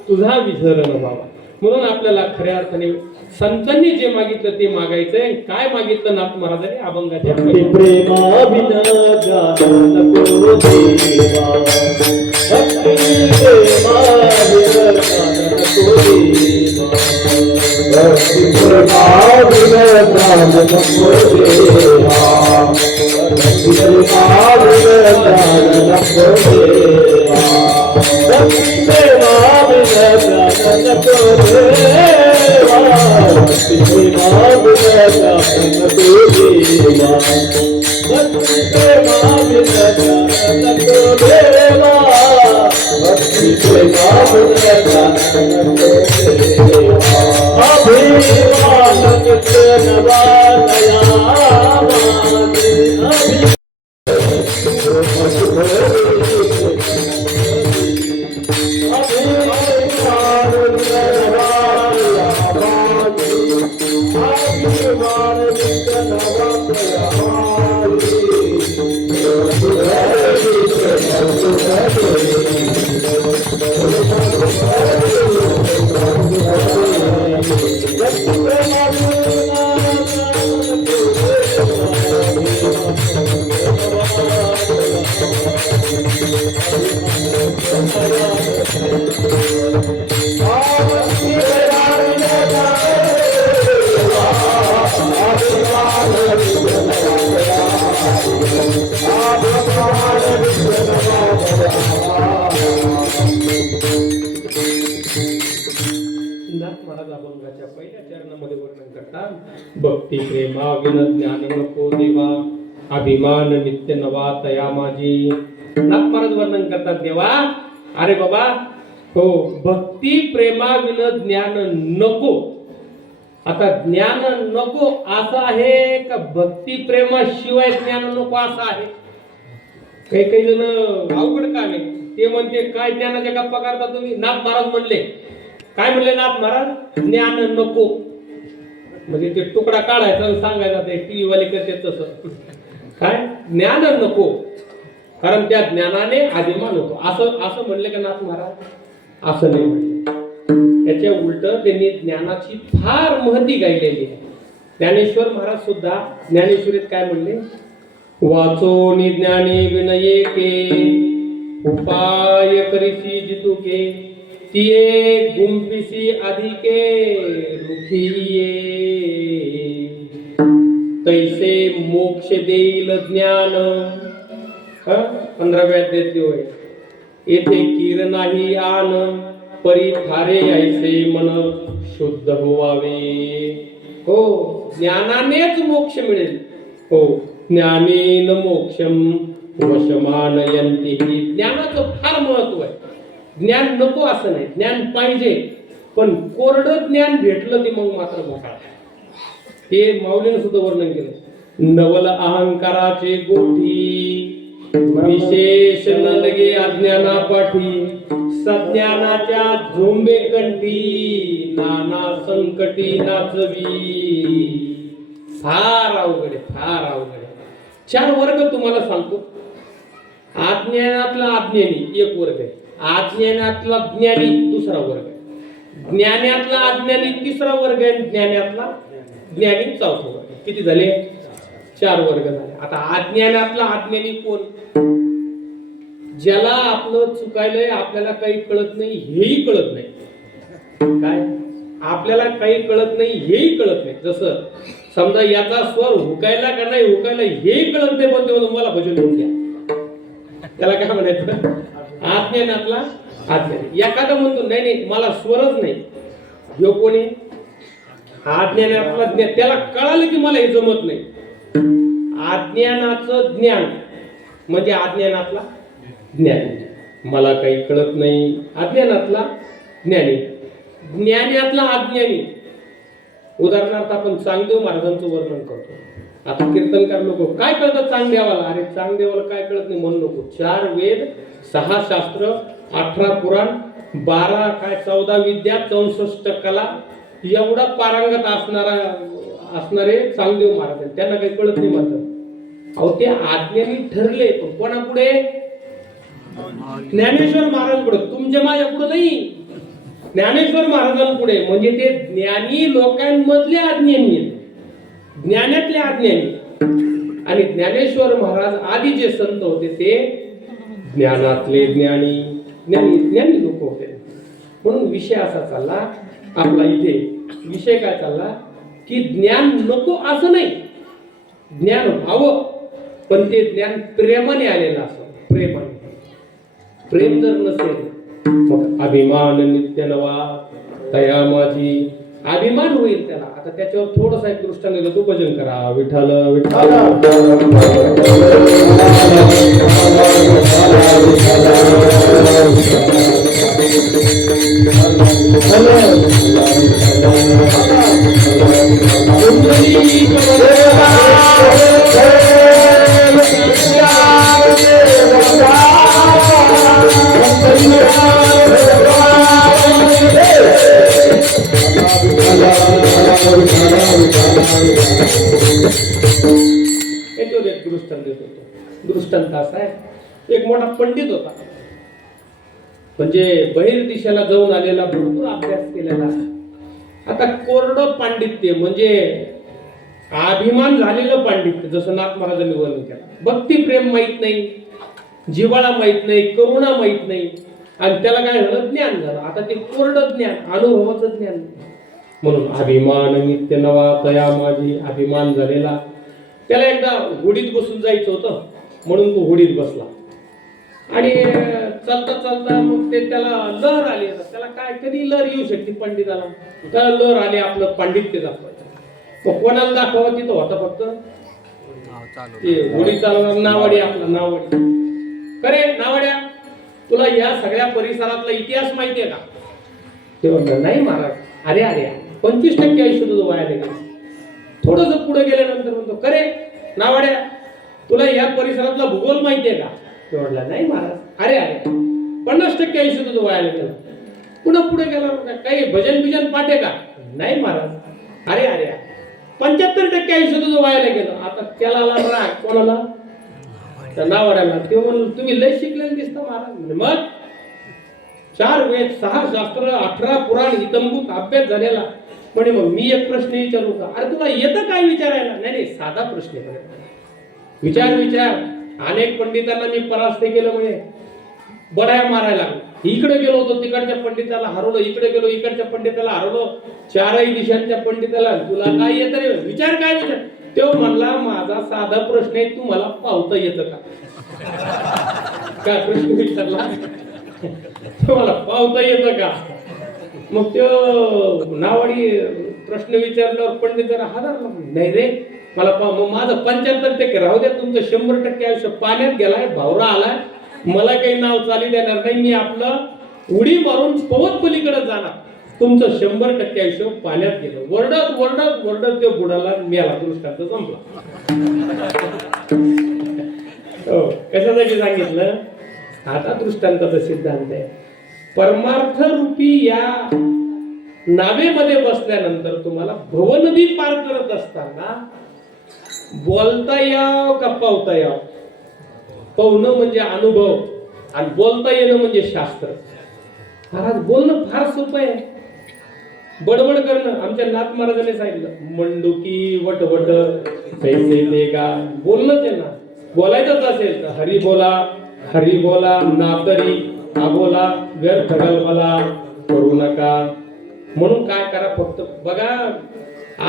तुझा विसरण व्हावा. म्हणून आपल्याला खऱ्या अर्थाने संतांनी जे मागितलं ते मागायचंय. काय मागितलं नाथ महाराजांनी अभंगाच्या प्रेमा विना जान नको देवा, भक्ती प्रेमा विना जान नको देवा, भक्ती प्रेमा विना जान नको देवा, भक्ती प्रेमा विना जान नको देवा, भक्ती प्रेमा विना जान नको देवा, भक्ती प्रेमा विना जान नको देवा, भक्ती प्रेमा विना जान नको देवा, भक्ती प्रेमा नाथ महाराज अभंगाच्या पहिल्या चरणामध्ये वर्णन करतात भक्ती प्रेमा विन ज्ञान नको देवा अभिमान नित्य नवा तया माझी. नाथ महाराज वर्णन करतात देवा अरे बाबा हो भक्ती प्रेमा विन ज्ञान नको. आता ज्ञान नको असं आहे का भक्ती प्रेमाशिवाय ज्ञान नको असं आहे. काही काही जण अवघड काम आहे ते म्हणते काय ज्ञानाच्या गप्पा करता तुम्ही. नाथ महाराज म्हणले काय म्हणले नाथ महाराज ज्ञान नको म्हणजे ते तुकडा काढायचा आणि सांगायचा ते टीव्ही वाले करते तसं. काय ज्ञान नको कारण त्या ज्ञानाने अभिमान होतो असं असं म्हणले का नाथ महाराज. असं नाही म्हणले. त्याच्या उलट त्यांनी ज्ञानाची फार महती गायलेली आहे. ज्ञानेश्वर महाराज सुद्धा ज्ञानेश्वरीत काय म्हणले वाचो ज्ञानी विनये के उपाय करीसी जितुके तिये गुंफिसी अधिके रुखिये तैसे मोक्ष देईल ज्ञान. 15व्या अध्यायात होय येथे कीर नाही आन परी थारे ऐसे मन शुद्ध होवावे. हो ज्ञानानेच मोक्ष मिळेल. हो ज्ञानेन मोक्षम वशमानयन्ति. ज्ञानाचं फार महत्व आहे. ज्ञान नको असं नाही ज्ञान पाहिजे पण कोरडं ज्ञान भेटलं ते मग मात्र मोकळा. हे माऊलीने सुद्धा वर्णन केलं नवल अहंकाराचे गोठी विशेष न लगे अज्ञाना पाठी सज्ञानाच्या झोंबे कंठी नाना संकटी नाचवी. फार अवघड आहे फार अवघड आहे. 4 वर्ग तुम्हाला सांगतो. अज्ञानातला अज्ञानी एक वर्ग आहे. अज्ञानातला ज्ञानी दुसरा वर्ग आहे. ज्ञानातला अज्ञानी तिसरा वर्ग आहे. ज्ञानातला ज्ञानी चौथा वर्ग. किती झाले 4 वर्ग झाले. आता अज्ञानातला अज्ञानी कोण ज्याला आपलं चुकायलंय आपल्याला काही कळत नाही हेही कळत नाही. काय आपल्याला काही कळत नाही हेही कळत नाही. जसं समजा याचा स्वर हुकायला का नाही हुकायला हेही कळत नाही पण ते मला भजन घेऊन घ्या. त्याला काय म्हणायचं अज्ञानातला अज्ञानी. एखादा म्हणतो नाही नाही मला स्वरच नाही ह्यो कोणी अज्ञानातला ज्ञान. त्याला कळालं की मला हे जमत नाही. अज्ञानाचं ज्ञान म्हणजे अज्ञानातला ज्ञानी. मला काही कळत नाही अज्ञानातला ज्ञानी. ज्ञानातला अज्ञानी. उदाहरणार्थ आपण चांगदेव महाराजांचं वर्णन करतो. आता कीर्तनकार लोक काय कळतं चांगदेवाला. अरे चांगदेवाला काय कळत नाही म्हणू नको. 4 वेद 6 शास्त्र 18 पुराण 12 काय 14 विद्या 64 कला एवढा पारंगत असणारे चांगदेव महाराज त्यांना काही कळत नाही म्हणतात. अहो ते अज्ञानी ठरले पण कोणापुढे ज्ञानेश्वर महाराजांपुढे. तुमच्या माझ्या पुढे नाही ज्ञानेश्वर महाराजांपुढे. म्हणजे ते ज्ञानी लोकांमधले अज्ञानी ज्ञानातले अज्ञानी. आणि ज्ञानेश्वर महाराज आधी जे संत होते ते ज्ञानातले ज्ञानी ज्ञानी लोक होते. म्हणून विषय असा चालला आपला इथे. विषय काय चालला की ज्ञान नको असं नाही ज्ञान व्हावं पण ते ज्ञान प्रेमाने आलेलं असं. प्रेमाने. प्रेम जर नसेल मग अभिमान नित्य नवा तया माझी. अभिमान होईल त्याला. आता त्याच्यावर थोडंसं एक दृष्टांत दिलं तू भजन करा विठ्ठल विठ्ठल. दृष्टांत असा आहे एक मोठा पंडित होता. म्हणजे बहिर दिशेला जाऊन आलेला भरपूर अभ्यास केलेला. आता कोरडं पांडित्य म्हणजे अभिमान झालेलं पांडित्य. जसं नाथ महाराजांनी वर्णन केलं. भक्ती प्रेम माहित नाही जिव्हाळा माहित नाही, करुणा माहित नाही, आणि त्याला काय झालं, ज्ञान झालं. आता ते कोरडं ज्ञान, अनुभवाचं ज्ञान. म्हणून अभिमान नित्य नवा तया माझी, अभिमान झालेला. त्याला एकदा होडीत बसून जायचं होतं, म्हणून तो होडीत बसला. आणि चालता चालता मग ते त्याला लहर आली. त्याला काय कधी लहर येऊ शकते पंडिताला, त्याला लहर आली, आपलं पांडित्य दाखवायचं. मग कोणाला दाखवा, तिथं होता फक्त ते होडी चालवणार नावाडी, आपला नावाडी. खरे नावाड्या, तुला या सगळ्या परिसरातला इतिहास माहिती आहे का? ते म्हणलं नाही महाराज. अरे अरे 25% आयुष्य तुझं वाया गेलं. थोडस पुढे गेल्यानंतर म्हणतो, खरे नावाड्या, तुला या परिसरातला भूगोल माहिती आहे का? ते म्हटलं नाही महाराज. अरे अरे 50% आयुष्य तुझं वाया गेलं. पुन्हा पुढे गेला, काही भजन बिजन पाठ आहे का? नाही महाराज. अरे अरे 75% आयुष्य तुझं वायाला गेलं. आता त्याला राग कोणाला? त्या नावाड्याला. ते म्हणलं तुम्ही लय शिकलेले दिसता महाराज. मग 4 वेद, 6 शास्त्र, 18 पुराण, इतंभूत अभ्यास झालेला. म्हणे मग मी एक प्रश्न विचारू का? अरे तुला येतं काय विचारायला? नाही नाही, साधा प्रश्न आहे. विचार. अनेक पंडितांना मी परास्त केलं, म्हणे बडाया मारायला लागलो. इकडे गेलो होतो, तिकडच्या पंडिताला हरवलं, इकडे गेलो, इकडच्या पंडिताला हरवलं, 4ही दिशांच्या पंडिताला. तुला काय येतं रे? विचार काय विचार? तो म्हणला माझा साधा प्रश्न आहे, तू मला पावता येतं का? काय प्रश्न विचारला? तुम्हाला पावता येतं का? मग तो नावाडी प्रश्न विचारल्यावर पंडिताला हादरला. नाही रे मला मग माझं 75% राहू द्या, तुमचं 100% आयुष्य पाण्यात गेलाय, भावरा आलाय, मला काही नाव चाली देणार नाही. मी आपलं उडी मारून पवत पलीकडे जाणार. तुमचं 100% आयुष्य पाण्यात गेलं. वरडत तो बुडाला मेला. दृष्टांत संपला. हो, कशासाठी सांगितलं? आता दृष्टांताचा सिद्धांत आहे. परमार्थ रूपी या नावेमध्ये बसल्यानंतर तुम्हाला भवनदी पार करत असताना बोलता याव का पावता याव? पावणं म्हणजे अनुभव आणि बोलता येणं म्हणजे शास्त्र. महाराज बोलणं फार सोपं आहे. बडबड करणं, आमच्या नाथ महाराजांनी सांगितलं, मंडुकी वटवट पैसे दे का. बोलणं त्यांना बोलायचंच असेल तर हरी बोला नातरी बोला, व्यर्थ गलबला करू नका. म्हणून काय करा, फक्त बघा,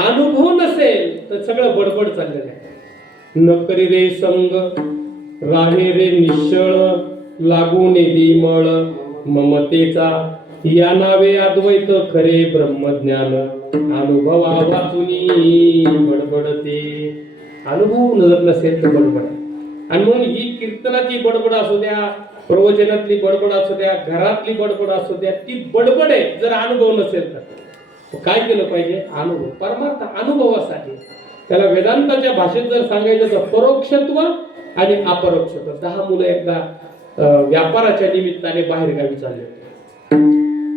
अनुभव नसेल तर सगळं बडबड चाललेलं आहे. न करी रे संग राहे रे निश्चळ, लागू नेदी मळ ममतेचा, या नावे अद्वैत खरे ब्रह्मज्ञान, अनुभवा वाचुनी बडबडते. अनुभव जर नसेल तर बडबड. आणि म्हणून ही कीर्तनाची बडबड असू द्या, प्रवचनातली बडबड असू द्या, घरातली बडबड असू द्या, ती बडबड आहे जर अनुभव नसेल तर. काय केलं पाहिजे? अनुभव. परमार्थ अनुभवासाठी. त्याला वेदांताच्या भाषेत जर सांगायचं तर परोक्षत्व आणि अपरोक्षत्व. 10 मुलं एकदा व्यापाराच्या निमित्ताने बाहेर गावी चालले होते.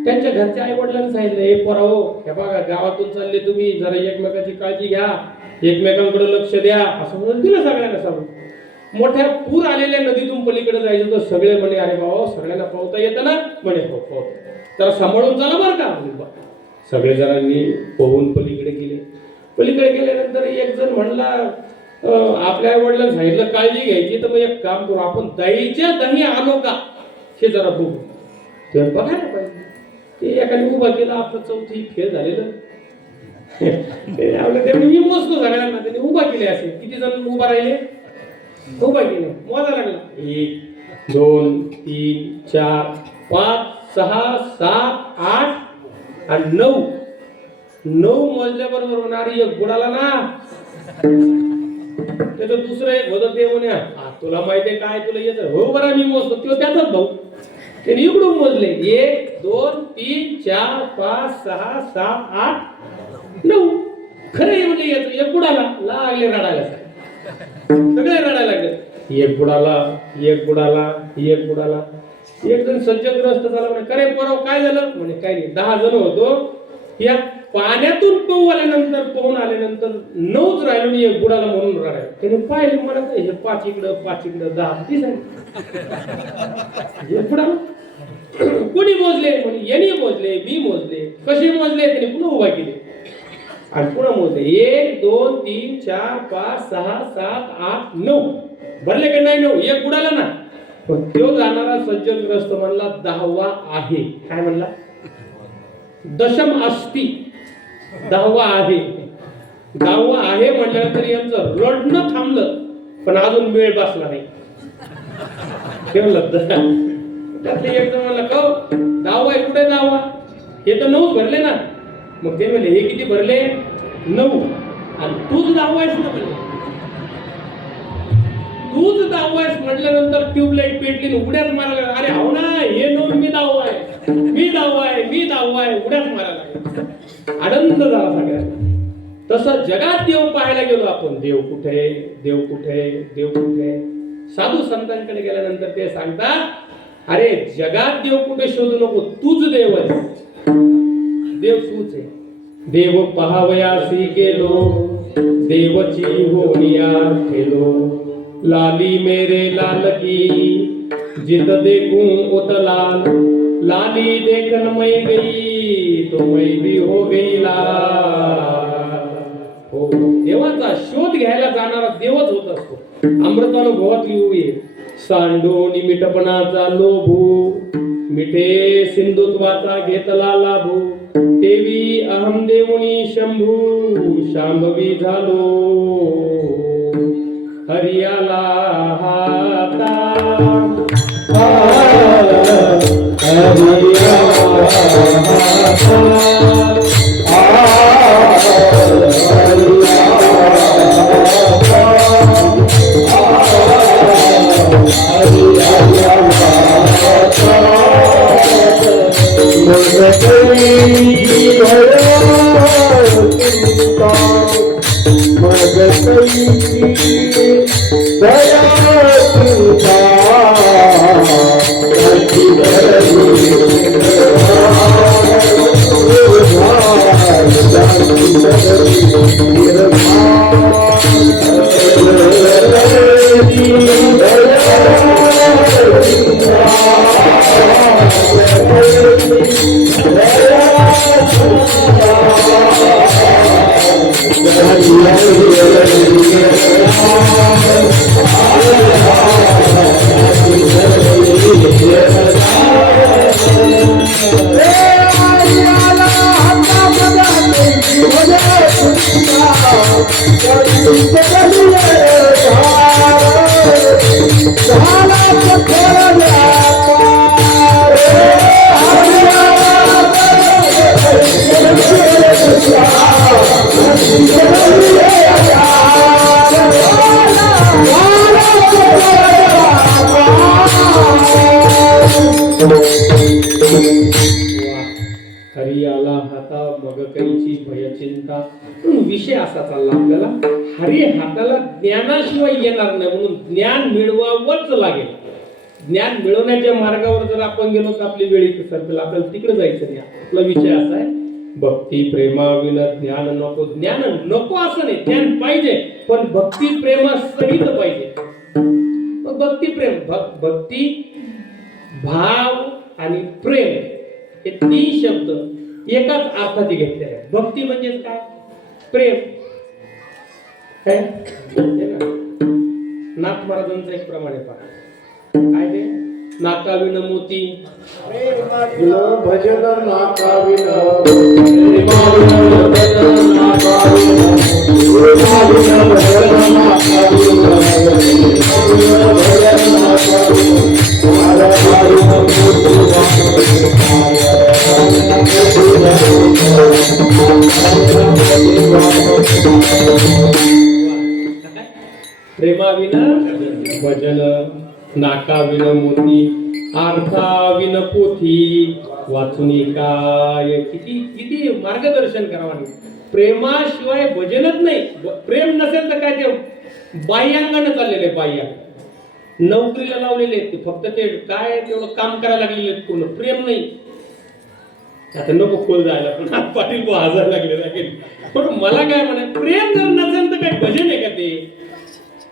त्यांच्या घरच्या आई वडिलांनी सांगितलं, हे पोराओ, हे बघा गावातून चालले तुम्ही, जरा एकमेकाची काळजी घ्या, एकमेकांकडे लक्ष द्या, असं म्हणून दिलं सगळ्यांना सांगून. मोठ्या पूर आलेल्या नदीतून पलीकडे जायचं तर सगळे म्हणे, अरे बाबा सगळ्यांना पावता येतं ना? म्हणे हो पावतं. तर सांभाळून चला बरं का. सगळे जणांनी पोहून पलीकडे गेले. पलीकडे गेल्यानंतर एक जण म्हणला, आपल्या आई वडिलांनी सांगितलं काळजी घ्यायची, तर मग एक काम करू, आपण दहीच्या दही आणू का हे जरा बघू. ते बघायला पाहिजे. ते एकाने उभा केला, आपलं 4थी फेल झालेलं. मी मोजतो सगळ्यांना, त्यांनी उभा केले. असे किती जण उभा राहिले? उभा केले. मोजा लागला. 1 2 3 4 5 6 7 8 आणि 9 मोजल्याबरोबर होणार. एक बुडाला ना, त्याचं दुसरं एक होतं ते म्हणे, तुला माहितीये काय, तुला येतं? हो बरं मी मोजतो. तो त्याचाच भाऊ. त्याने इकडून मोजले. 1 2 3 4 5 6 7 8 9. खरं म्हणजे येतं. एक बुडाला लागले रडायला. सगळे रडायला लागले. एक बुडाला. एक जण सज्जग्रस्त झाला. म्हणे, करे पोराव काय झालं? म्हणे काय नाही, 10 जण होतो. या पाण्यातून पोहून आल्यानंतर 9च राहिलो आणि एक बुडाला म्हणून रडायला. त्याने पाहिले, मला हे 5 इकडं 10 एक बुडाला. कोणी मोजले? म्हणे यांनी मोजले, मी मोजले. कसे मोजले? त्याने पुन्हा उभा केले आणि पुन्हा मोजले. 1 2 3 4 5 6 7 8 9. भरले का नाही? 9. एक बुडाला ना. पण तो जाणारा सज्जन ग्रस्त म्हणला 10वा आहे. काय म्हणला? दशम अस्ति, 10वा आहे. 10वा आहे म्हटल्यानंतर यांचं रडणं थांबलं, पण अजून वेळ बसला नाही. ते म्हणलं त्यातले एक जण म्हणला, का 10वा आहे, कुठे 10वा? हे तर 9 भरले ना. मग ते म्हणले, हे किती भरले? 9. आणि तूच 10वा आहेस ना म्हणले. तूच 10वा आहेस म्हटल्यानंतर ट्यूबलाईट पेटली, उड्याच मारायला. अरे हो ना, हे 9 मी 10वा आहे, मी 10वा आहे, मी 10वा आहे, उड्याच मारायला लागले. आनंद झाला सगळ्यांना. तसं जगात देव पाहायला गेलो आपण. देव कुठे, देव कुठे, देव कुठे? साधू संतांकडे गेल्यानंतर ते सांगतात, अरे जगात देव कुठे शोधू नको, तूच देव आहे. देव तूच आहे. देव पहावयासी गेलो, देवची होनिया ठेलो. लाली मेरे लाल की जित देखूं उत लाल. लाली देखन मैं गई तो मैं भी हो गई लाल. हो, देवाचा शोध घ्यायला जाणारा देवच होत असतो. अमृतानुभवातली उभी आहे. सांडोनी मिठपणाचा लोभू, मिठे सिंधुत्वाचा घेतला लाभू. देवी अहम देवणी शंभू, शांभवी झालो. हरियाला हाता, हरियाला हरियाला हाता मग कैची भय चिंता. विषय असा चालला आपल्याला, हरी हाताला ज्ञानाशिवाय येणार नाही, म्हणून ज्ञान मिळवावंच लागेल. ज्ञान मिळवण्याच्या मार्गावर जर आपण गेलो तर आपली वेळ इथे सरकेल, आपल्याला तिकडे जायचं नाही. आपला विषय असा आहे, भक्ती प्रेमाविना ज्ञान नको. ज्ञान नको असं नाही, ज्ञान पाहिजे, पण भक्ती प्रेमासहित पाहिजे. मग भक्ती प्रेम, भक्ती भाव आणि प्रेम हे 3 शब्द एकाच अर्थाचे घेतले आहे. भक्ती म्हणजे काय? प्रेम. काय नाथ महाराजांचा एक प्रमाणे पहा, काय ते? नाकाविन मोती भजन नाकाविन, प्रेमाविना भजन, नाकाविन मोती, अर्थाविन पोथी, वाचुनी काय. किती किती मार्गदर्शन करावं. प्रेमाशिवाय भजनच नाही. प्रेम नसेल तर काय ते बाह्यांगाने चाललेले, बाह्य नोकरीला लावलेले आहेत, फक्त ते काय तेवढं काम करायला लागलेले आहेत, पूर्ण प्रेम नाही. आता नको खोल जायला, पण आज पाटील को हजार लागले लागेल. पण मला काय म्हणा, प्रेम जर नसेल तर काय भजन आहे का ते?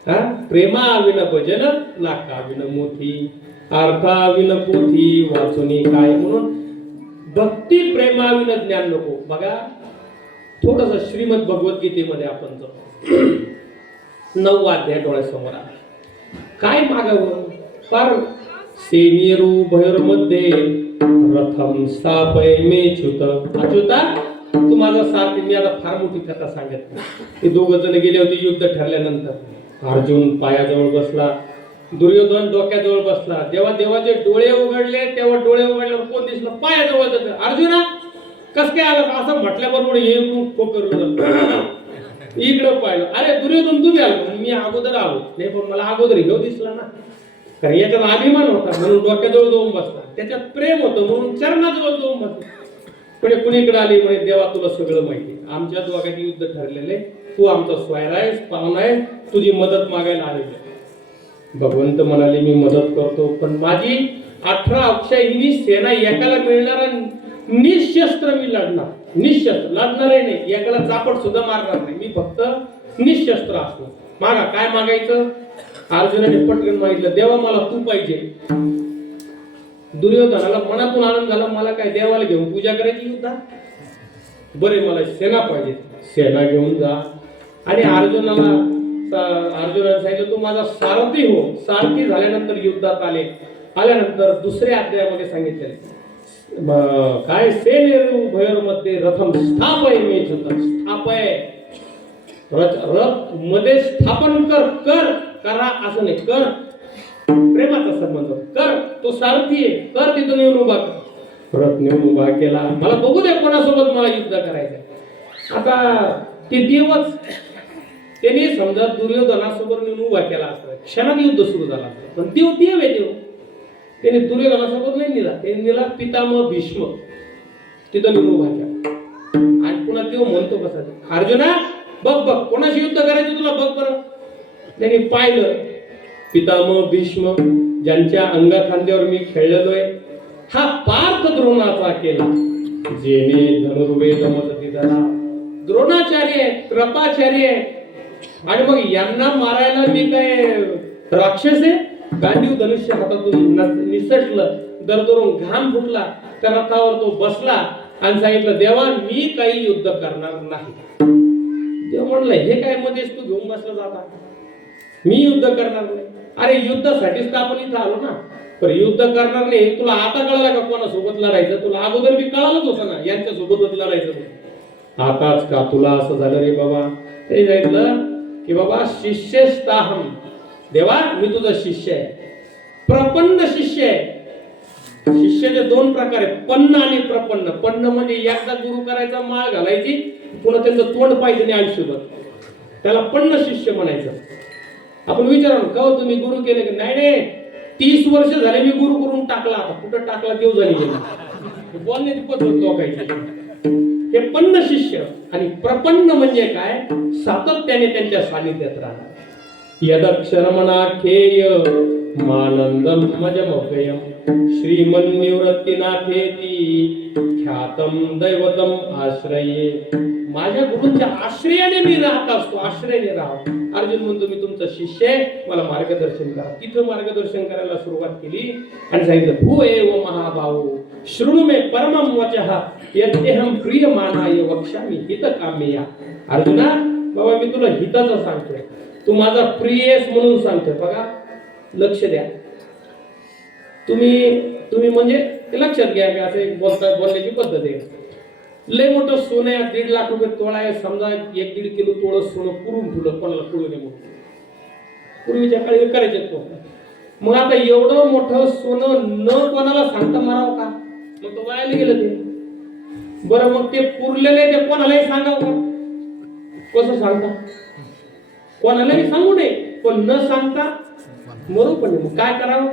हा, प्रेमाविन भजन, नाकाविन मोती, अर्थाविन पोथी, वाचुनी काय. म्हणून भक्ती प्रेमाविन ज्ञान नको. बघा थोडस श्रीमद भगवद्गीतेमध्ये आपण जाऊ. 9वा अध्याय डोळ्यासमोर आला. काय मागावं? फार सेनेरू भैरमध्ये रथम स्थापय मेच्युत. अच्युता तू माझा साथ दे. मी आता फार मोठी कथा सांगत. हे दोघ जण गेले होते युद्ध ठरल्यानंतर. अर्जुन पायाजवळ बसला, दुर्योधन डोक्याजवळ बसला. जेव्हा देवाचे डोळे उघडले तेव्हा डोळे उघडल्यावर कोण दिसलं? पायाजवळ जातं. अर्जुना कस काय आलं? असं म्हटल्याबरोबर हे इकडं पाहिलं. अरे दुर्योधन तुम्ही आलो. मी अगोदर आलो. नाही पण मला अगोदर घेऊ दिसला ना, कारण याच्यात अभिमान होता म्हणून डोक्याजवळ जाऊन बसला. त्याच्यात प्रेम होतं म्हणून चरणाजवळ जाऊन बसला. पण कुणीकडे आली म्हणे देवा तुला सगळं माहिती. आमच्या दोघांचे युद्ध ठरलेले, तू आमचा स्वैर आहेस, पाहुणा आहे, तुझी मदत मागायला आलेली. भगवंत म्हणाले मी मदत करतो, पण माझी 18 अक्षयहिनी सेना एकाला मिळणार, निशस्त्र मी लढणार. निशस्त्र लढणारही नाही, एकाला चापट सुद्धा मारणार नाही. मी फक्त निशस्त्र असणार. मागा काय मागायचं? अर्जुनाने पटकन मागितलं देवा मला तू पाहिजे. दुर्योधनाला मनातून आनंद झाला. मला काय देवाला घेऊन पूजा करायची युद्धात? बरे मला सेना पाहिजे. सेना घेऊन जा. आणि अर्जुनाने सांगितलं तू माझा सारथी हो. सारथी झाल्यानंतर युद्धात आल्यानंतर दुसऱ्या अध्यायामध्ये सांगितले काय सेनेरू भैरमध्ये रथम स्थापय मेच्युत. स्थापय रथ मध्ये स्थापन कर करा असं नाही, कर प्रेमाचा संबंध कर. तो सारथी आहे, कर तिथून येऊन उभा कर. रथ नेऊन उभा केला. मला बघू दे कोणासोबत मला युद्ध करायचं. आता ते देवच त्यांनी समजा दुर्योधनासोबत नेऊन उभा केला असता, क्षणात युद्ध सुरू झाला असतं. पण देव आहे देव. त्याने दुर्योधनासोबत नाही नेला, त्याने नेला पितामह भीष्म. तिथं नेऊन उभा केला. आणि पुन्हा देव म्हणतो कसा अर्जुना बघ कोणाशी युद्ध करायचं तुला बघ बरं. त्यांनी पाहिलं पितामह भीष्म ज्यांच्या अंगा खांद्यावर मी खेळलेलोय, हा पार्थ द्रोणाचा केला. जेने धनुर्वेद मदती झाला. द्रोणाचार्य आहे, कृपाचार्य आहे. आणि मग यांना मारायला मी काय राक्षस आहे? गांडीव धनुष्य हातातून निसटलं, दरदरून घाम फुटला. त्या रथावर तो बसला आणि सांगितलं देवा मी काही युद्ध करणार नाही. देव म्हणलं हे काय मध्येच तू घेऊन बसला जाता? मी युद्ध करणार नाही. अरे युद्धासाठीच तर आपण इथं आलो ना. पण युद्ध करणार नाही तुला आता कळलं का कोणासोबत लढायचं? तुला अगोदर बी कळालंच होतं ना यांच्या सोबतच लढायचं. आताच का तुला असं झालं रे बाबा? ते सांगितलं की बाबा शिष्यस्ताहम. देवा मी तुझा शिष्य आहे, प्रपन्न शिष्य आहे. शिष्याचे दोन प्रकार आहेत, पन्न आणि प्रपन्न. पन्न म्हणजे एकदा गुरु करायचा, माळ घालायची, पुन्हा त्यांचं तोंड पाहिजे नाही आयुष्यभर, त्याला पन्न शिष्य म्हणायचं. आपण विचारू का तुम्ही गुरु केले की नाही? 30 वर्ष झाले मी गुरु करून टाकला. आता कुठं टाकला देव जाणी गेला. बोलण्याची पद्धत लोकांची. हे पन्न शिष्य. आणि प्रपन्न म्हणजे काय? सातत्याने त्यांच्या सानिध्यात राहणार. यदक्षरमणाख्येय मानंदम मजमव्ययम श्रीमन्निवृत्तीनाथेती ख्यातम दैवतम आश्रये. माझ्या गुरूंच्या आश्रयाने मी राहत असतो, आश्रयाने राहतो. अर्जुन म्हणतो मी तुमचा शिष्य आहे, मला मार्गदर्शन करा. तिथं मार्गदर्शन करायला सुरुवात केली आणि सांगितलं भू एव महाभाऊ शृणु मे परमं वचः यद्यहं प्रियमाणाय वक्ष्यामि हितकाम्यया. अर्जुना बाबा मी तुला हिताचं सांगतोय, तू माझा प्रिय आहेस म्हणून सांगतोय. बघा लक्ष द्या. तुम्ही म्हणजे लक्षात घ्या की असं एक बोलण्याची पद्धत आहे. लय मोठं सोनं आहे, 1.5 लाख रुपये तोळा आहे समजा, 1-1.5 किलो तोळं सोनं पुरून ठेवलं, कोणाला पुरू नये म्हणून. पूर्वीच्या काळी करायचे तो. मग आता एवढं मोठं सोनं न कोणाला सांगता मारावं का? मग तो वायाला गेलं ते. बरं मग ते पुरलेले ते कोणालाही सांगावं का? कसं सांगता? कोणालाही सांगू नये, पण न सांगता मरू पण नाही. मग काय करावं?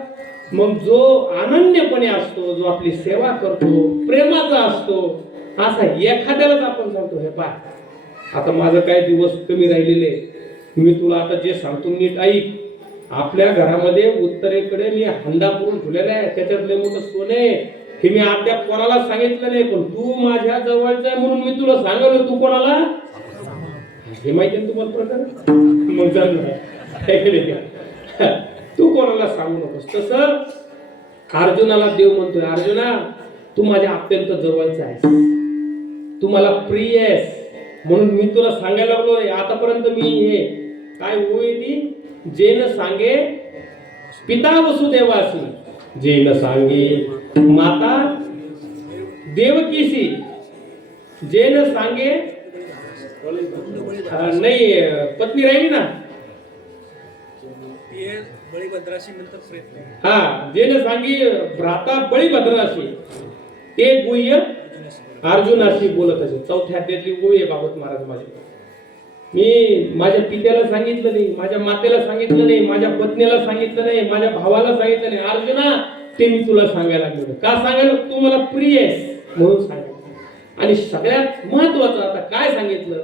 मग जो अनन्यपणे असतो, जो आपली सेवा करतो, प्रेमाचा असतो, असा एखाद्यालाच आपण सांगतो हे पाय आता माझं काय दिवस कमी राहिलेले, मी तुला आता जे सांगतो नीट ऐक. आपल्या घरामध्ये उत्तरेकडे मी हंडा पुरून ठेवलेला आहे, त्याच्यातले मोठं सोने हे मी अद्याप कोणाला सांगितलं नाही, पण तू माझ्या जवळचा आहे म्हणून मी तुला सांगलो. तू कोणाला हे माहिती आहे तुम्हाला प्रकार? मग जाणलं तू कोणाला सांगू नकोस. तसं अर्जुनाला देव म्हणतोय अर्जुना तू माझ्या अत्यंत जवळचा आहेस, तू मला प्रिय आहेस म्हणून मी तुला सांगायला लागलोय. आतापर्यंत मी हे काय होई ती जे न सांगे पिता वसुदेवासी जे न सांगे माता देवकीसी, जे न सांगे नाही पत्नी राहिली ना, हा जे न सांगी भ्राता बळीभद्राशी ते गुह्य अर्जुनाशी बोलत असे. चौथ्या अध्यायातली गोळी आहे बाबत महाराज माझे. मी माझ्या पित्याला सांगितलं नाही, माझ्या मातेला सांगितलं नाही, माझ्या पत्नीला सांगितलं नाही, माझ्या भावाला सांगितलं नाही. अर्जुना ते मी तुला सांगायला लागलो. का सांगायला? तू मला प्रिय आहेस म्हणून सांगितलं. आणि सगळ्यात महत्वाचं आता काय सांगितलं,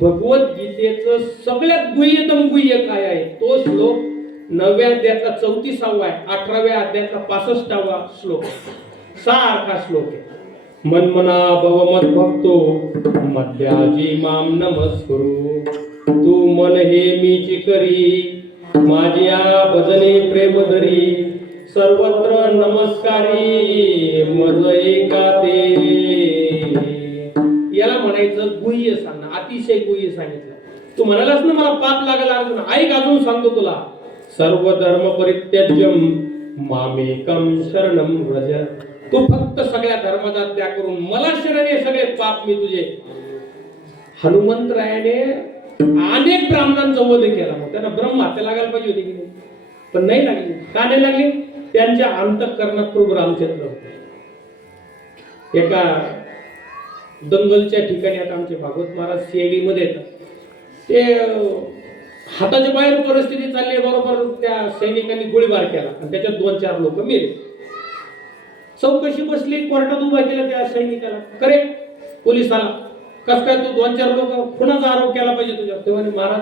भगवद्गीतेचं सगळ्यात गुह्यतम गुह्य काय आहे तो श्लोक 9व्या अध्यायातला 34वा आहे, 18व्या अध्यायातला 65वा श्लोक, सारखा श्लोक आहे. मनमना भव मद भक्तो मध्याजी माम नमस्कुरु, तू मन हे मीची करी माझ्या भजने प्रेम धरी, सर्वत्र नमस्कारी मज एका ते. याला म्हणायचं गुह्य सांगणं, अतिशय गुह्य सांगितलं. तू म्हणालास ना मला पाप लागला अर्जुन, ऐक अजून सांगतो तुला. सर्व धर्म परित्याज्यम मामेकम शरणम व्रज, तू फक्त सगळ्या धर्माचा त्याग करून मला शरण ये, सगळे पाप मी तुझे. हनुमंतरायाने अनेक ब्राह्मणांचा वध केला, मग त्यांना ब्रह्म हत्या लागायला पाहिजे होती की नाही, पण नाही लागली. का नाही लागली? त्यांच्या अंतःकरणात प्रभू रामचंद्र होते. एका दंगलच्या ठिकाणी आता आमचे भागवत महाराज सीआयडी मध्ये येतात, ते हाताच्या बाहेर परिस्थिती चालली, बरोबर त्या सैनिकांनी गोळीबार केला आणि त्याच्यात 2-4 लोक मेले. चौकशी बसली, कोर्टात उभा केलं त्या सैनिकाला, करे पोलिसाला, कस काय तू 2-4 लोक खुनाचा आरोप केला पाहिजे तुझ्या? तेव्हा महाराज,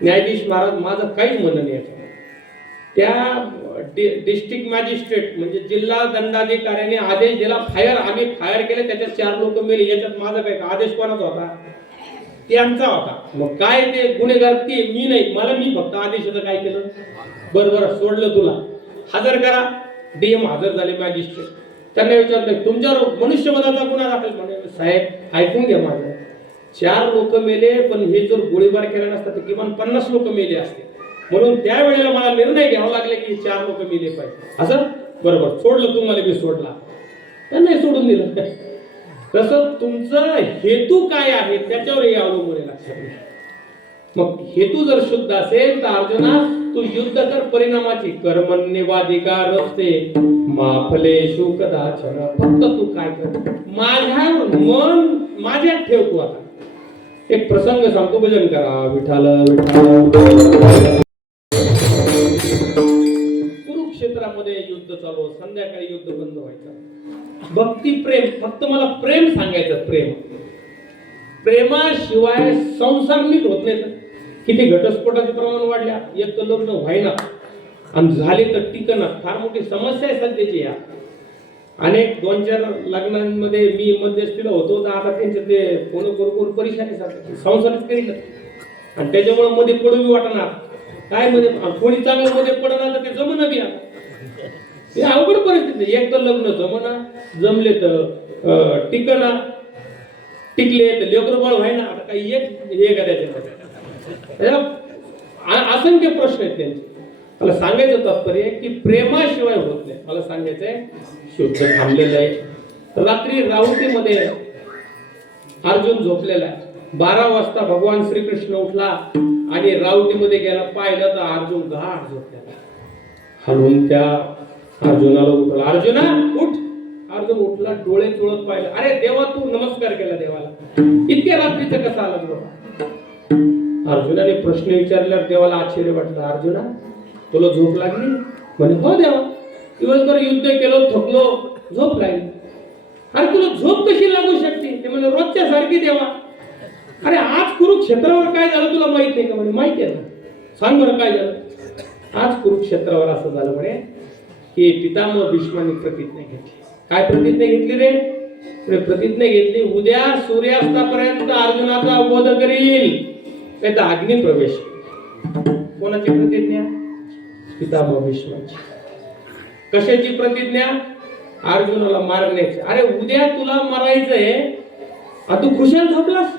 न्यायाधीश महाराज, माझं काहीच म्हणणं नाही. त्या डिस्ट्रिक्ट मॅजिस्ट्रेट म्हणजे जिल्हा दंडाधिकाऱ्याने आदेश दिला, फायर, आम्ही फायर केले, त्याच्यात 4 लोक मेले, याच्यात माझा काय? आदेश कोणाचा होता? त्यांचा होता. मग काय ते गुन्हेगार ते मी नाही, मी फक्त आदेशाचं काय केलं, बरोबर सोडलं, तुला हजर करा. डीएम हजर झाले, मॅजिस्ट्रेट. त्यांना विचारलं तुमच्यावर मनुष्यवधाचा गुन्हा दाखल. म्हणे साहेब ऐकून घ्या माझं, 4 लोक मेले, पण हे जर गोळीबार केला नसता तर किमान 50 लोक मेले असते, म्हणून त्यावेळेला मला निर्णय घ्यावा लागले की 4 लोक मेले पाहिजे. असं बरोबर सोडलं, तुम्हाला मी सोडला, त्यांना सोडून दिलं. तसं तुमचं हेतू काय आहे त्याच्यावर हे अवलंबून आहे, लक्षात घ्या. मग हेतू जर शुद्ध असेल तर अर्जुना तू युद्ध कर परिणामाची, कर्मण्येवाधिकार रस्ते माफलेषु कदाचन. फक्त तू काय कर, माझ्यावर मन माझ्यात ठेव. तू आता एक प्रसंग सांगतो, भजन करा विठाल विठाल. कुरुक्षेत्रामध्ये युद्ध चालू, संध्याकाळी युद्ध बंद व्हायचं. भक्ती प्रेम, फक्त मला प्रेम सांगायचं. प्रेम, प्रेमाशिवाय संसार नीट होत नाही. किती घटस्फोटाचे प्रमाण वाढल्या, एक तर लग्न व्हायना आणि झाले तर टिकना. फार मोठी समस्या आहे सध्याची. या अनेक 2-4 लग्नांमध्ये मी मध्यस्थीला होतो, तर आता त्यांचे ते फोन करून परेशानी सांगतात, संसारच करील आणि त्याच्यामुळे मध्ये पडू वाटणार. काय मध्ये कोणी चांगलं मध्ये पडणार तर ते जमना बी. हे अवघड परिस्थिती. एक तर लग्न जमना, जमले तर टिकना, टिकले तर लेकर बाळ व्हायना. आता काही एक हे करायचं, असंख्य प्रश्न आहेत त्यांचे. मला सांगायचं तात्पर्य की प्रेमाशिवाय होत नाही. मला सांगायचंय शुद्ध थांबलेलं आहे. रात्री राहुटीमध्ये अर्जुन झोपलेला आहे. 12 वाजता भगवान श्रीकृष्ण उठला आणि राहुटीमध्ये गेला. पाहिलं तर अर्जुन गाढ झोपलेला. हलवून त्या अर्जुनाला उठवला, अर्जुना उठ. अर्जुन उठला, डोळे चोळत पाहिलं, अरे देवा तू नमस्कार केला देवाला, इतक्या रात्रीचं कसं आला बाबा? अर्जुनाने प्रश्न विचारल्यावर देवाला आश्चर्य वाटलं. अर्जुना तुला झोप लागली? म्हणे हो देवा, दिवसभर युद्ध केलं, थकलो, झोप लागली. अरे तुला झोप कशी लागू शकते? ते म्हणजे रोजच्या सारखी देवा. अरे आज कुरुक्षेत्रावर काय झालं तुला माहित नाही का? म्हणे माहिती आहे ना, सांग बरं काय झालं. आज कुरुक्षेत्रावर असं झालं म्हणे की पितामह भीष्मांनी प्रतिज्ञा घेतली. काय प्रतिज्ञा घेतली रे? प्रतिज्ञा घेतली, उद्या सूर्यास्तापर्यंत अर्जुनाचा वध करील, नाही तर अग्नी प्रवेश. कोणाची प्रतिज्ञा? पितामह भीष्मांची. कशाची प्रतिज्ञा? अर्जुनाला मारण्याची. अरे उद्या तुला मारायचंय, तू खुशाल झोपलास?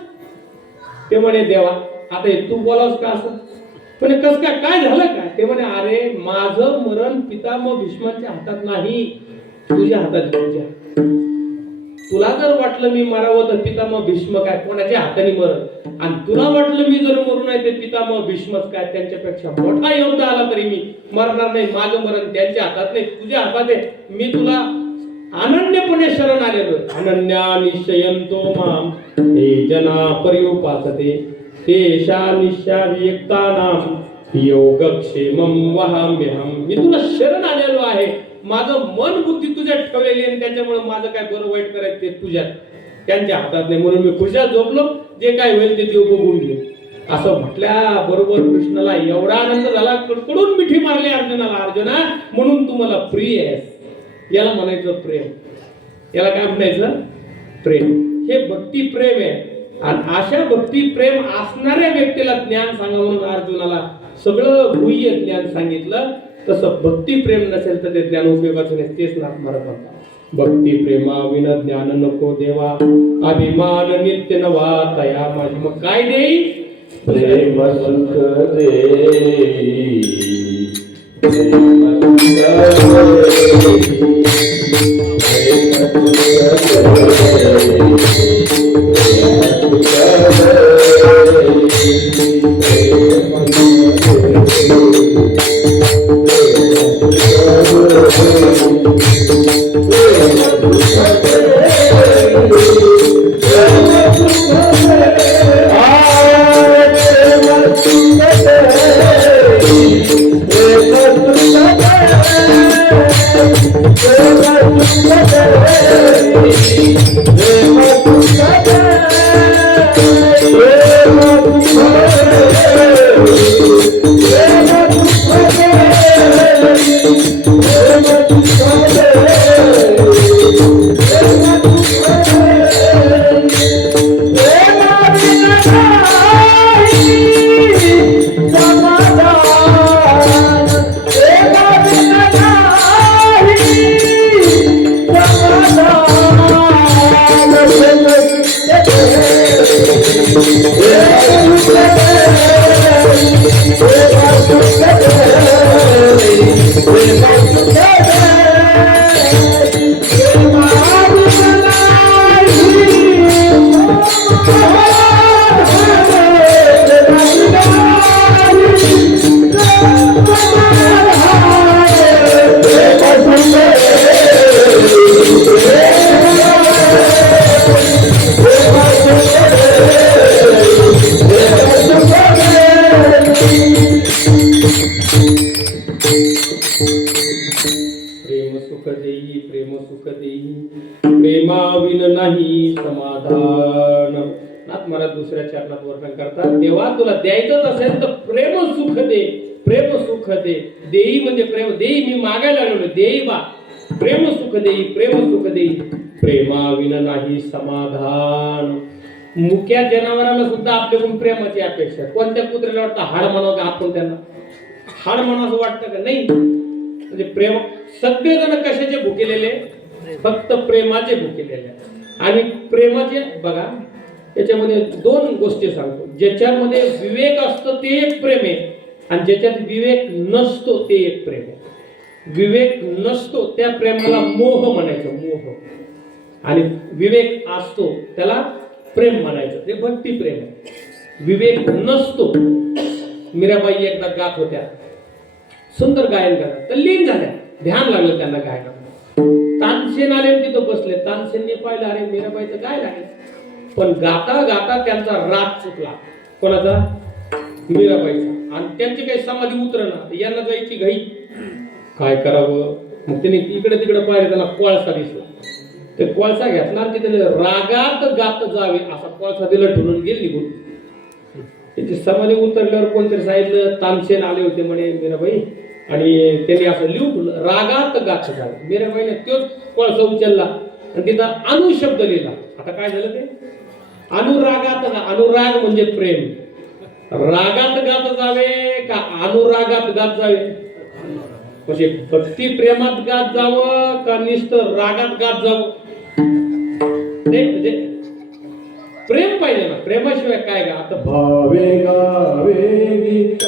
ते म्हणे देवा आता तू बोलावस का असं? म्हणे कस काय, काय झालं काय? ते म्हणे अरे माझं मरण पितामह भीष्मांच्या हातात नाही, तुझ्या हातात आहे, तुझ्या. तुला जर वाटलं मी मरावं तर पितामह भीष्म काय कोणाच्या हाताने मरण, आणि तुला वाटलं मी जर मरू नाही ते पितामह भीष्मच काय त्यांच्यापेक्षा मोठा योद्धा आला तरी मी मरणार नाही, माझं मरण त्यांच्या हातात नाही तुझ्या हातात आहे. मी तुला अनन्यपणे शरण आलेलो. अनन्या निश्चयंतो माम हे जना पर्युपासते तेषा निश्चावियुक्तानां योगक्षेमं वहाम्यहं. मी तुला शरण आलेलो आहे, माझं मन बुद्धी तुझ्यात ठेवलेली आणि त्याच्यामुळे माझं काय बरं वाईट करायचं ते तुझ्यात, त्यांच्या हातात नाही. म्हणून मी खुशाल झोपलो, जे काय होईल ते देव बघून घे. असं म्हटल्या बरोबर कृष्णाला एवढा आनंद झाला, कडकडून मिठी मारली अर्जुनाला. अर्जुना म्हणून तू मला प्रिय आहेस. याला म्हणायचं प्रेम. याला काय म्हणायचं? प्रेम. हे भक्ती प्रेम आहे. आणि अशा भक्ती प्रेम असणाऱ्या व्यक्तीला ज्ञान सांगा म्हणून अर्जुनाला सगळं गुह्य ज्ञान सांगितलं. तसं भक्ती प्रेम नसेल तर ते ज्ञान उपयोगाचं नाही. तेच ना महाराज म्हणतात, भक्ती प्रेमा विन ज्ञान नको देवा, अभिमान नित्य नवा तया माझी. मग काय देई? प्रेम सुख देई, प्रेम प्रेमाविन नाही समाधान. नाथ महाराज दुसऱ्या चरणात वर्णन करतात, देवा तुला द्यायचंच असेल तर प्रेम सुख दे, प्रेम सुख दे. देई म्हणजे प्रेम, देई मी मागायला लागलो, देई बा प्रेम सुख देई, प्रेम सुख देई. प्रेमाविन नाही समाधान. मुक्या जनावराला सुद्धा आपल्याकडून प्रेमाची अपेक्षा. कोणत्या कुत्र्याला वाटतं हाड म्हणावं का आपण त्यांना? हाड म्हणावं असं वाटतं का? नाही. म्हणजे प्रेम, सगळेजण कशाचे भुकेलेले? फक्त प्रेमाचे भुकेलेले. आणि प्रेमाचे बघा याच्यामध्ये दोन गोष्टी सांगतो. ज्याच्यामध्ये विवेक असतो ते एक प्रेम आहे, आणि ज्याच्यात विवेक नसतो ते एक प्रेम आहे. विवेक नसतो त्या प्रेमाला मोह म्हणायचं, मोह. आणि विवेक असतो त्याला प्रेम म्हणायचं, ते भक्ती प्रेम आहे. विवेक नसतो. मीराबाई एकदा गात होत्या, सुंदर गायन करत, तल्लीन झाल्या, ध्यान लागलं त्यांना गायनात. तानसेन आले तिथं बसले. तानसेनने पाहिलं, अरे मीराबाईचं गाय लागेल. पण गाता गाता त्यांचा राग चुकला. कोणाचा? मीराबाईचा. आणि त्यांची काही समाधी उतरणार, यांना जायची घाई, काय करावं. मग त्यांनी इकडे तिकडे पाहिलं, त्यांना कोळसा दिसला. ते कोळसा घेतला आणि तिथे रागात गात जावे असा कोळसा दिला, ठेवून गेली निघून. त्याची समाधी उतरल्यावर कोणतरी सांगितलं, तानसेन आले होते म्हणे मीराबाई, आणि त्यांनी असं लिहून रागात गात जावे. मीराबाईने तोच कोळसा उचलला आणि तिथं अनु शब्द लिहिला. आता काय झालं ते? अनुरागात. अनुराग म्हणजे प्रेम. रागात गात जावे का अनुरागात गात जावे? म्हणजे भक्ती प्रेमात गात जावं का नुसतं रागात गात जावं? म्हणजे प्रेम पाहिजे ना. प्रेमाशिवाय काय गा? आता भावे गावे गीत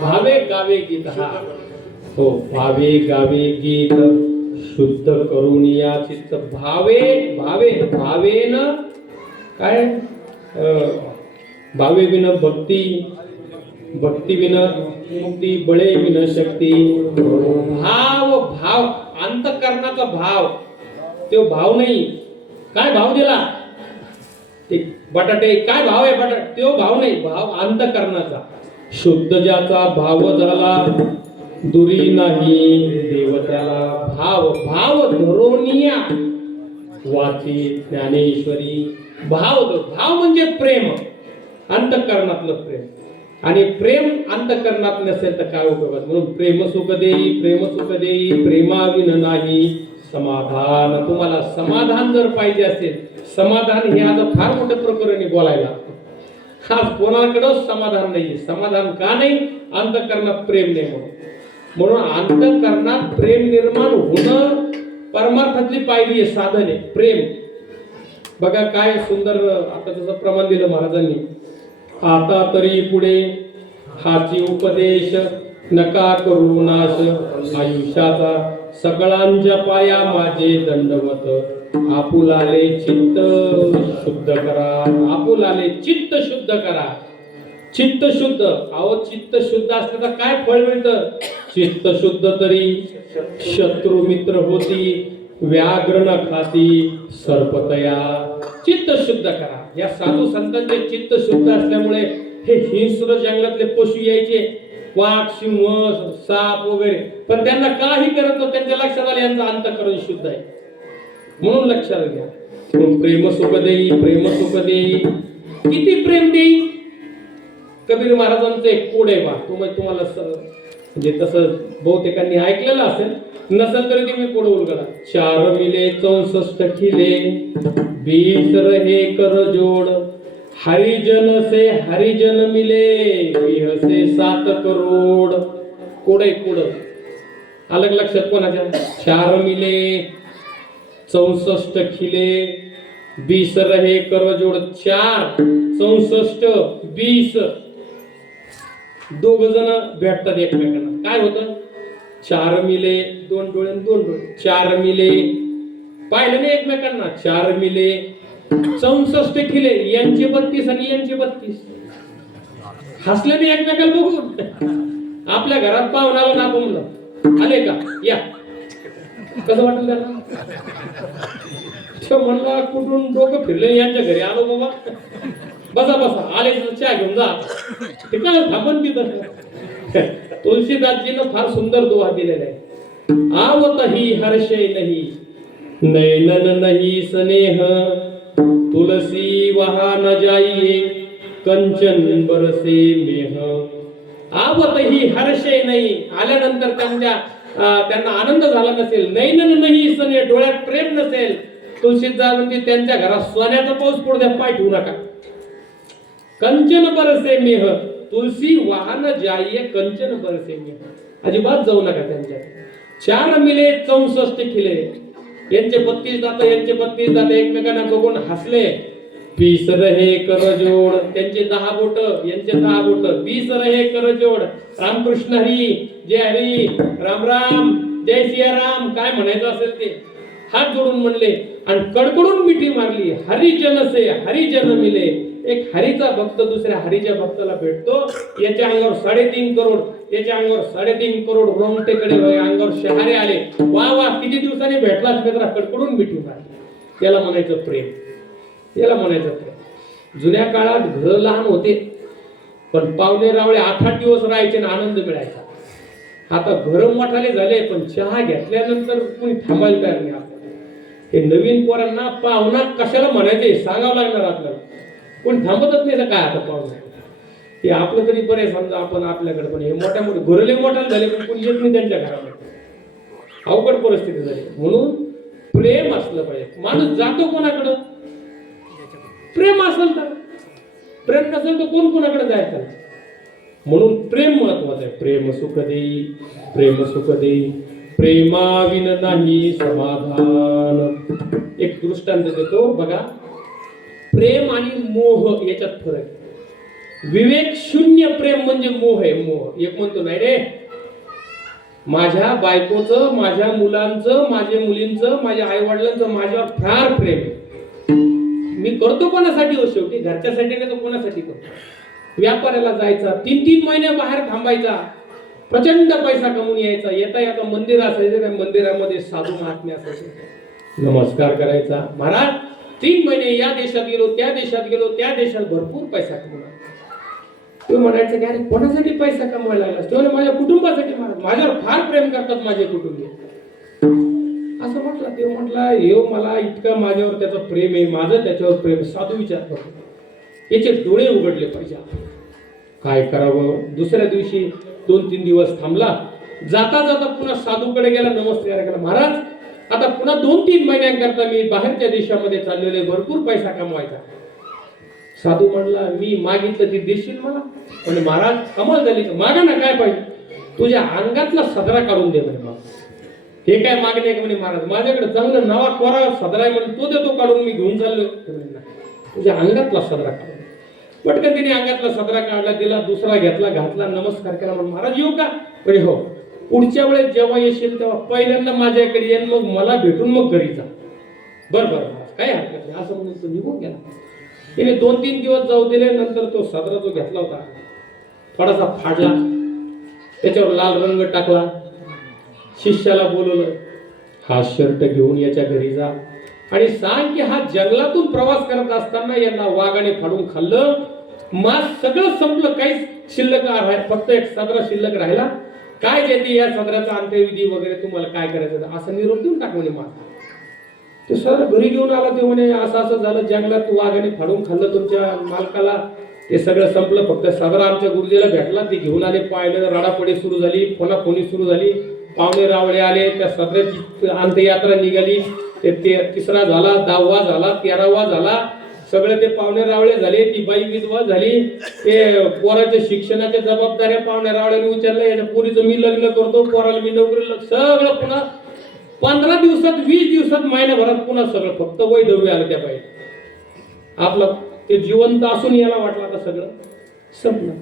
भावे गावे गीत हा हो भावे गावे गीत शुद्ध करून या चित्त भावे भावे भावेन काय भावे विन भक्ती भक्ती विन मुक्ती बळे विन शक्ती भाव भाव अंतःकरणाचा भाव तो भाव नाही काय भाव दिला ते बटाटे काय भाव आहे बटाटे तो भाव नाही भाव अंतःकरणाचा शुद्ध ज्याचा भाव झाला दुरी नाही देव त्याला भाव भाव धरोनिया वाची ज्ञानेश्वरी भाव भाव म्हणजे प्रेम अंतःकरणातलं प्रेम आणि प्रेम अंतःकरणात नसेल तर काय उपयोग म्हणून प्रेम सुख देई प्रेमाविन नाही समाधान तुम्हाला समाधान जर पाहिजे असेल समाधान हे आता फार मोठं प्रकरण बोलायला खास कोणाकडंच समाधान नाही समाधान का नाही अंतःकरणात प्रेम नाही म्हणून अंतःकरणात प्रेम निर्माण होणं परमार्थातली पायरी आहे साधन आहे प्रेम बघा काय सुंदर आता जसं प्रमाण दिलं महाराजांनी आता तरी पुढे हाची उपदेश नका करू नाश आयुष्याचा सगळ्यांच्या पाया माझे दंडवत आपुलाले चित्त शुद्ध करा आपुलाले चित्त शुद्ध करा चित्त शुद्ध अहो चित्त शुद्ध असलं तर काय फळ मिळतं चित्त शुद्ध तरी शत्रू मित्र होती व्याघ्र न खाती सर्पतया चित्त शुद्ध करा या साधू संतांचे चित्त शुद्ध असल्यामुळे हे हिंस्र जंगलातले पशु यायचे वाघ सिंह साप वगैरे पण त्यांना काही करत नव्हतं त्यांच्या लक्षात आलं यांचं अंतःकरण शुद्ध आहे म्हणून लक्षात घ्या प्रेम सुख देई किती प्रेम देई कबीर महाराजांचं एक कोड आहे बा तुम्हाला म्हणजे तसं बहुतेकांनी ऐकलेलं असेल नसेल तरी तुम्ही कोड उलगडा 4 मिले 64 खिले 20 रहे कर जोड हरिजन से हरिजन मिले 20 से 7 करोड कोड आहे कोड अलग लक्षात कोणाच्या 4 मिले 64 खिले 20 रहे कर जोड 4 64 20 दोघ जण भेटतात एकमेकांना काय होतं 4 मिले 2 डोळे 2 डोळे 4 मिले पाहिलं नाही एकमेकांना 4 मिले 64 खिले यांचे 32 आणि यांचे 32 हसले नाही एकमेकाला बघून आपल्या घरात पाहुणाला ना म्हणलं आले का या कसं वाटलं त्यांना म्हणला कुठून डोकं फिरले यांच्या घरी आलो बाबा बसा बसा आले चहा घेऊन जा ते काय थांबन तिथं तुलसीदासजीनं फार सुंदर दोहा दिलेला आहे आवत ही हर्षय नाही नैनन नाही स्नेह तुलसी वहा न जाइए कंचन बरसे मेह आवत ही हर्षय नाही आल्यानंतर त्यांना आनंद झाला नसेल नैनन नाही स्नेह डोळ्यात प्रेम नसेल तुलसीदास म्हणजे त्यांच्या घरात सोन्याचा पाऊस पडू द्या पाय ठेवू नका कंचन बरसे मेह तुलसी वाहन जाइए कंचन बरसे मेह अजिबात जाऊ नका त्यांच्या 4 मिले 64 खिले यांचे 32 दात यांचे 32 दात एकमेकांना बघून हसले 20 रहे कर जोड त्यांचे 10 बोट यांचे 10 बोट 20 रहे कर जोड रामकृष्ण हरी जय हरी राम राम जय सियाराम काय म्हणायचं असेल ते हात जोडून म्हणले आणि कडकडून मिठी मारली हरिजन से हरिजन मिले एक हरीचा भक्त दुसऱ्या हरीच्या भक्ताला भेटतो याच्या अंगावर 3.5 करोड याच्या अंगावर 3.5 करोड रोमटेकडे अंगावर शहारे आले वा वा किती दिवसांनी भेटलाच मित्रा कडकडून मिठी मारली याला म्हणायचं प्रेम याला म्हणायचं प्रेम जुन्या काळात घर लहान होते पण पावणे रावळे 8-8 दिवस राहायचे आणि आनंद मिळायचा आता घर मोठाले झाले पण चहा घेतल्यानंतर कोणी थांबायला तयार नाही आपल्याला. हे नवीन पोरांना पाहुणा कशाला म्हणायचे सांगावं लागणार आपल्याला. कोण थांबतच नाही तर काय आता पाहुणा. हे आपलं तरी बरे समजा आपण आपल्याकडे, पण हे मोठ्या मोठे घरले मोठाले झाले पण कोणी येत नाही त्यांच्या घरामध्ये. अवघड परिस्थिती झाली. म्हणून प्रेम असलं पाहिजे. माणूस जातो कोणाकडं? प्रेम असेल तर. प्रेम नसेल तर कोण कोणाकडे जायचं? म्हणून प्रेम महत्वाचं आहे. प्रेम सुख देई, प्रेम सुख देई, प्रेमाविन नाही समाधान. एक दृष्टांत देतो बघा. प्रेम आणि मोह याच्यात फरक आहे. विवेक शून्य प्रेम म्हणजे मोह आहे. मोह एक म्हणतो नाही रे, माझ्या बायकोचं, माझ्या मुलांचं, माझ्या मुलींचं, माझ्या आई वडिलांचं माझ्यावर फार प्रेम आहे. मी करतो कोणासाठी हो? शेवटी घरच्यासाठी नाही तर कोणासाठी करतो? व्यापाऱ्याला जायचा, 3-3 महिने बाहेर थांबायचा, प्रचंड पैसा कमवून यायचा. येता येता मंदिर असायचं, त्या मंदिरामध्ये साधू महात्मे असायचे, नमस्कार करायचा. महाराज 3 महिने या देशात गेलो, त्या देशात गेलो, त्या देशात भरपूर पैसा कमवला. तो म्हणायचं की अरे कोणासाठी पैसा कमवायला लागला? तो माझ्या कुटुंबासाठी. महाराज माझ्यावर फार प्रेम करतात माझे कुटुंबीय. असं म्हटलं. ते म्हटलं हे मला इतकं माझ्यावर त्याचं प्रेम आहे, माझं त्याच्यावर प्रेम. साधू विचार करतो, याचे डोळे उघडले पाहिजे. काय करावं? दुसऱ्या दिवशी 2-3 दिवस थांबला. जाता जाता पुन्हा साधूकडे गेला, नमस्कार केला. महाराज आता पुन्हा 2-3 महिन्यांकरता मी बाहेरच्या देशामध्ये चाललेले, भरपूर पैसा कमवायचा. साधू म्हणला मी मागितलं ती देशील मला? म्हणजे महाराज कमाल झाली. मागा ना, काय पाहिजे? तुझ्या अंगातला सदरा काढून दे म्हणे. मला हे काय मागणे आहे म्हणे. महाराज माझ्याकडे चांगलं नवा कोरा सदरा आहे म्हणे, तो देतो काढून, मी घेऊन चाललो. तुझ्या अंगातला सदरा काढून. पटकन तिने अंगातला सदरा काढला, दिला. दुसरा घेतला, घातला, नमस्कार केला. म्हणून महाराज येऊ का? म्हणजे हो, पुढच्या वेळेस जेव्हा येशील तेव्हा पहिल्यांदा माझ्याकडे येईन, मग मला भेटून मग घरी जा. बरं बरं काय हरकत नाही असं म्हणून तो निघून गेला. तिने 2-3 दिवस जाऊ दिले. नंतर तो सदरा जो घेतला होता थोडासा फाडला, त्याच्यावर लाल रंग टाकला. शिष्याला बोलवलं, हा शर्ट घेऊन याच्या घरी जा आणि सांग की हा जंगलातून प्रवास करत असताना यांना वाघाने फाडून खाल्लं. मास सगळं संपलं, काहीच शिल्लक राहिलं, फक्त एक सदरा शिल्लक राहिला. काय देते या सदराचा अंत्यविधी वगैरे तुम्हाला काय करायचं असं निरोप देऊन टाक म्हणे. मास ते सर घरी घेऊन आला. ते म्हणे असं असं झालं, जंगलात वाघाने फाडून खाल्लं तुमच्या मालकाला, ते सगळं संपलं, फक्त सदरा आमच्या गुरुजीला भेटला. ते घेऊन आले, पाहिलं, राडापडी सुरू झाली, फोनाफोनी सुरू झाली. पाहुणे रावळे आले, त्या सदऱ्याची अंत्ययात्रा निघाली. ते 3रा झाला, 10वा झाला, 13वा झाला. सगळे ते पाहुणे रावळे झाले. ती बाई विधवा झाली. ते पोराच्या शिक्षणाच्या जबाबदाऱ्या पाहुणे रावळ्याने उचलल्या. याच्या पोरीचं मी लग्न करतो, पोराला मी नोकरीला, सगळं पुन्हा 15 दिवसात, 20 दिवसात, महिन्याभरात पुन्हा सगळं. फक्त वैधव्य आलं त्या बाई. आपलं ते जिवंत असून याला वाटलं आता सगळं संपलं.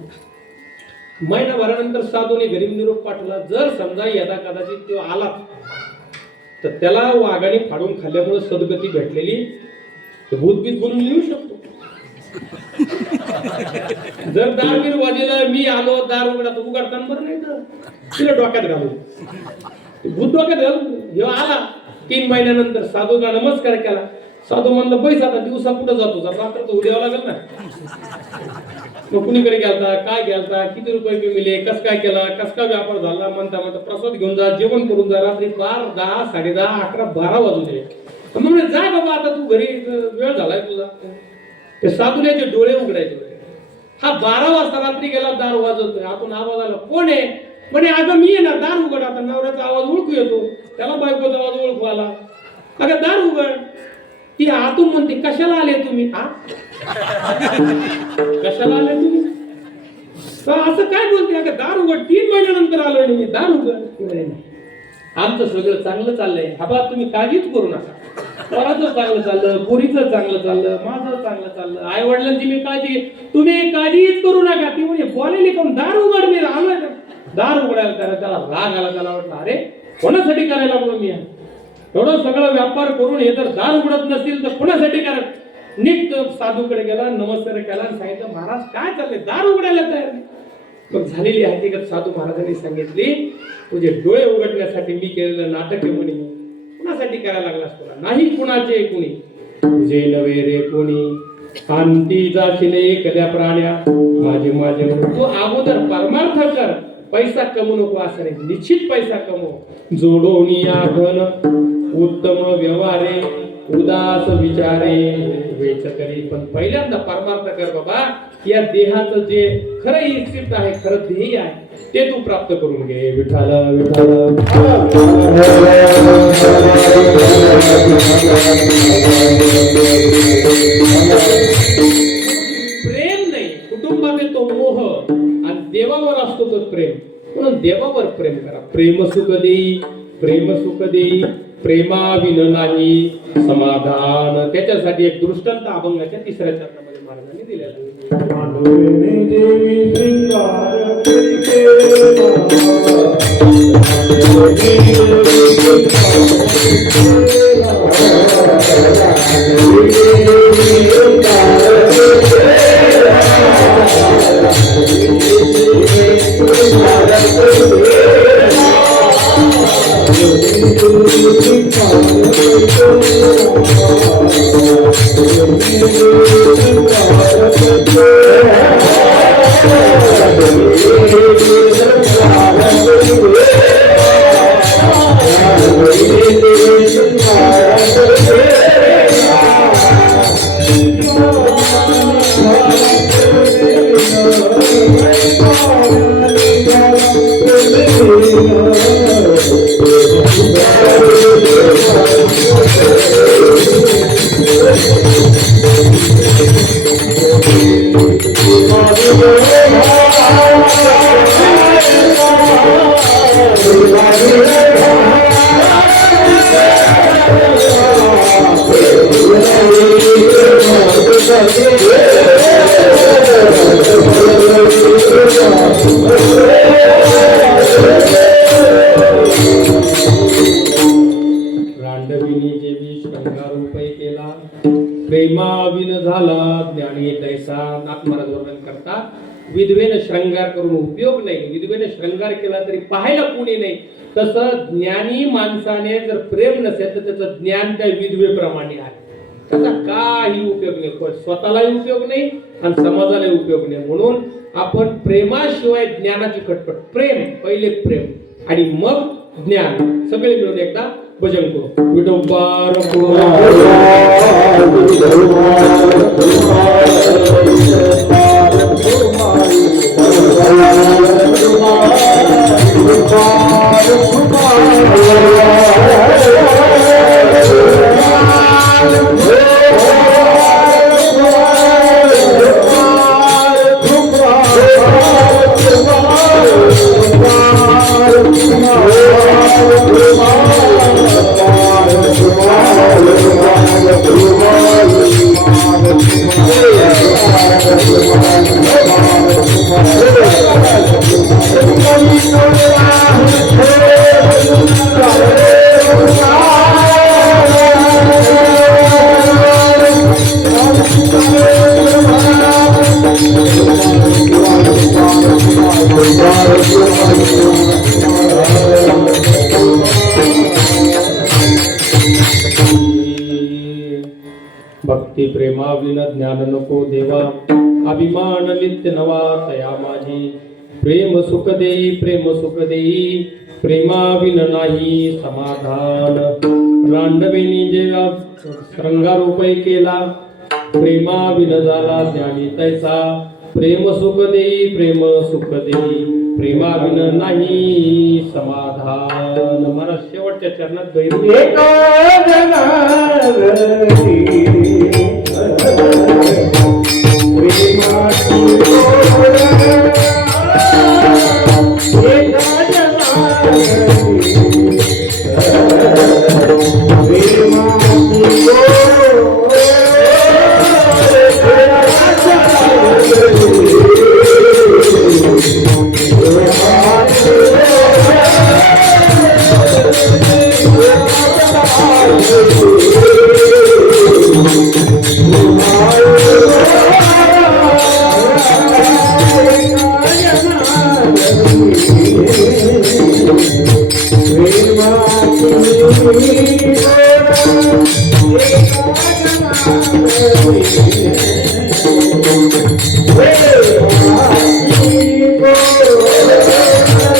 महिनाभरानंतर साधूने घरी निरोप पाठवला, जर समजा यदा कदाचित तो आला तर त्याला वाघाने फाडून खाल्ल्यामुळे सद्गती भेटलेली, भूतबीत बोलून येऊ शकतो. जर दारबीर वाजेला, मी आलो, दार उघडा, तर उघडताना बरं नाही तर तिला डोक्यात घालून, भूत डोक्यात घालून. हे आला 3 महिन्यानंतर साधूला नमस्कार केला. साधू म्हणलं पैसा आता दिवसा कुठं जातो, रात्र तर उद्यावं लागेल ना. मग कुणीकडे गेलता, काय गेलता, किती रुपये मिळले, कस काय केला, कस काय व्यापार झाला, म्हणता म्हणता प्रसाद घेऊन जा, जेवण करून जा. रात्री 12, 10, 10:30, 11, 12 वाजू दे. मग जा बाबा आता तू घरी, वेळ झालाय तुझा. ते साधूल्याचे डोळे उघडायचे. हा 12 वाजता रात्री गेला, दार वाजवतोय. आतून आवाज आला, कोण आहे? म्हणे अगं मी आहे ना, दार उघड. आता नवऱ्याचा आवाज ओळखू येतो, त्याला बायकोचा आवाज ओळखू आला. अगं दार उघड. ती आतून म्हणते, कशाला आले तुम्ही? कशाला आले तुम्ही? असं काय बोलते? अगं दार उघड, 3 महिन्यानंतर आलो मी, दार उघड. आमचं सगळं चांगलं चाललंय, हा तुम्ही काळजीच करू नका. पोराचं चांगलं चाललं, पोरीचं चांगलं चाललं, माझं चांगलं चाललं, आई वडिलांची मी काळजी, तुम्ही काळजीच करू नका. ती म्हणजे बोलायली करून दार उघड. मी आलोय, दार उघडायला त्याला राग आला. त्याला वाटलं अरे कोणासाठी करायला लागलो मी? एवढं सगळं व्यापार करून हे जर दार उघडत नसतील तर कोणासाठी करा? नीट साधूकडे गेला, नमस्कार केला, सांगितलं महाराज काय चाललंय, दार उघडायला तयार. मग झालेली हकीकत साधू महाराजांनी सांगितली, तुझे डोळे उघडण्यासाठी मी केलेलं नाटक म्हणे, कुणासाठी करायला लागलास तुला? नाही कुणाचे कुणी, तुझे नवे रे कोणी, कांती जाशील एखाद्या प्राण्या माझे माझे. तू अगोदर परमार्थ कर, पैसा कमवू नको असं नाही, निश्चित पैसा कमव. जोडोनी आघन उत्तम व्यवहारे उदास विचारे वेच करी. पण पहिल्यांदा परमार्थ कर बाबा. या देहाचं जे खरं इच्छित आहे, खरं ध्येय आहे ते तू प्राप्त करून घे. विठाल विठाल. प्रेम नाही, कुटुंबातील तो मोह आणि देवावर असतो तो प्रेम. म्हणून देवावर प्रेम करा. प्रेम सुख देई, प्रेम सुख देई, प्रेमाविन नाही समाधान. त्याच्यासाठी एक दृष्टांत अभंगाच्या 3ऱ्या चरणामध्ये महाराजांनी दिलेला आहे. मांडवे देवी श्रृंगार प्रेमाविन झाला ज्ञानी तैसा. नाथ महाराज वर्णन करतात, विधवेने श्रृंगार करून उपयोग नाही. विधवेने श्रृंगार केला तरी पाहायला कोणी नाही. तसं ज्ञानी माणसाने जर प्रेम नसेल तर त्याचं ज्ञान त्या विधवेप्रमाणे आहे. त्याचा काही उपयोग नाही, स्वतःलाही उपयोग नाही आणि समाजालाही उपयोग नाही. म्हणून आपण प्रेमाशिवाय ज्ञानाची खटपट. प्रेम पहिले, प्रेम आणि मग ज्ञान. सगळे मिळून एकदा भजन करू. विठोबार भक्ती प्रेमाविन ज्ञान नको देवा. अभिमान नित्य नवा तया माझी. प्रेम सुख देई, प्रेम सुख देई, प्रेमाविन नाही समाधान. रांडवेनी जेव्हा श्रृंगार उपाय केला, प्रेमाविन झाला ज्ञानी तैसा. प्रेम सुख देई, प्रेम सुख देई, प्रेमाविन नाही समाधान. मला शेवटच्या चरणात भैरवी Hey!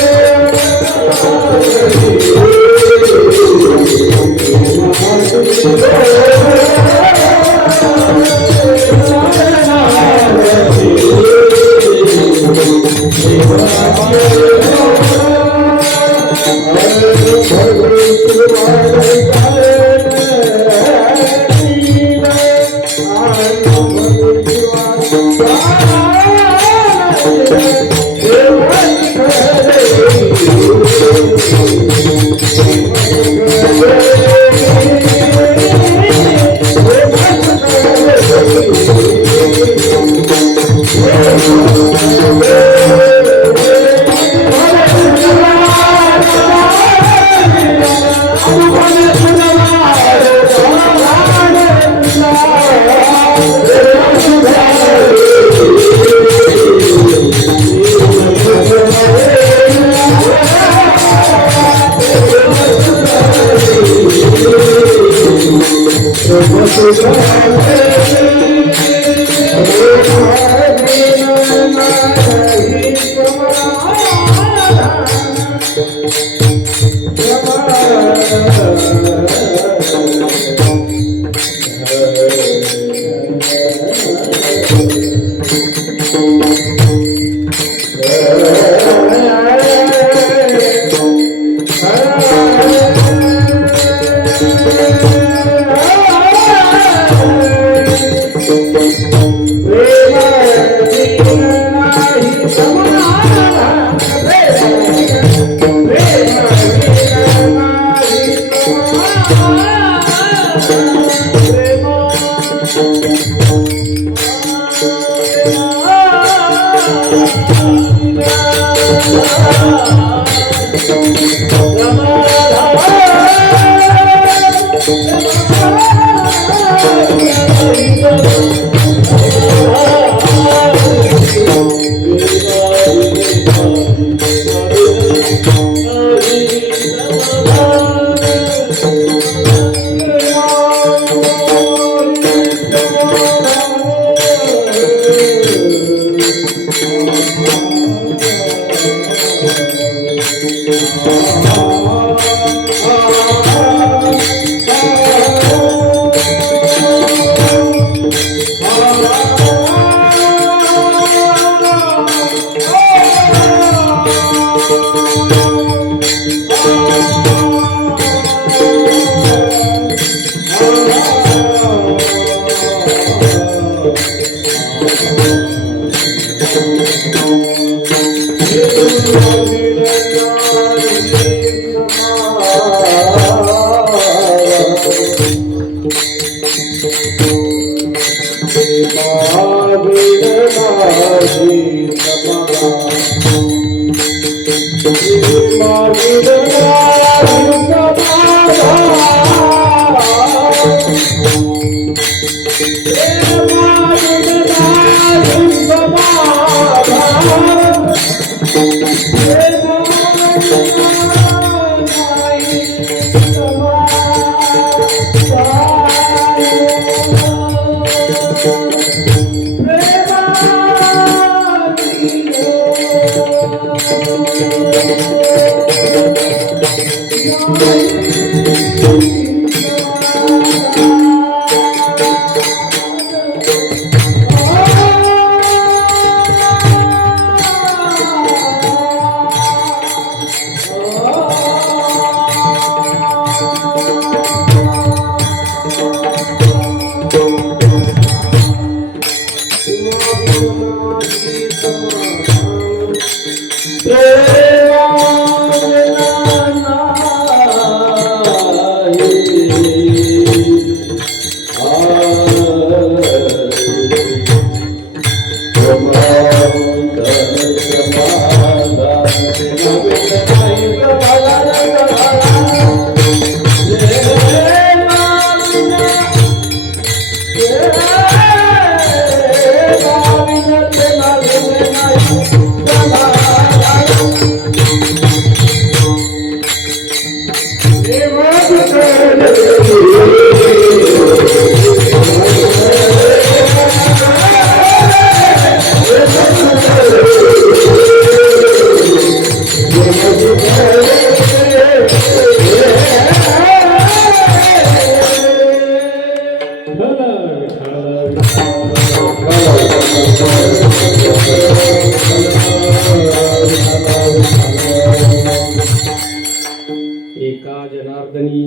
एका जनार्दनी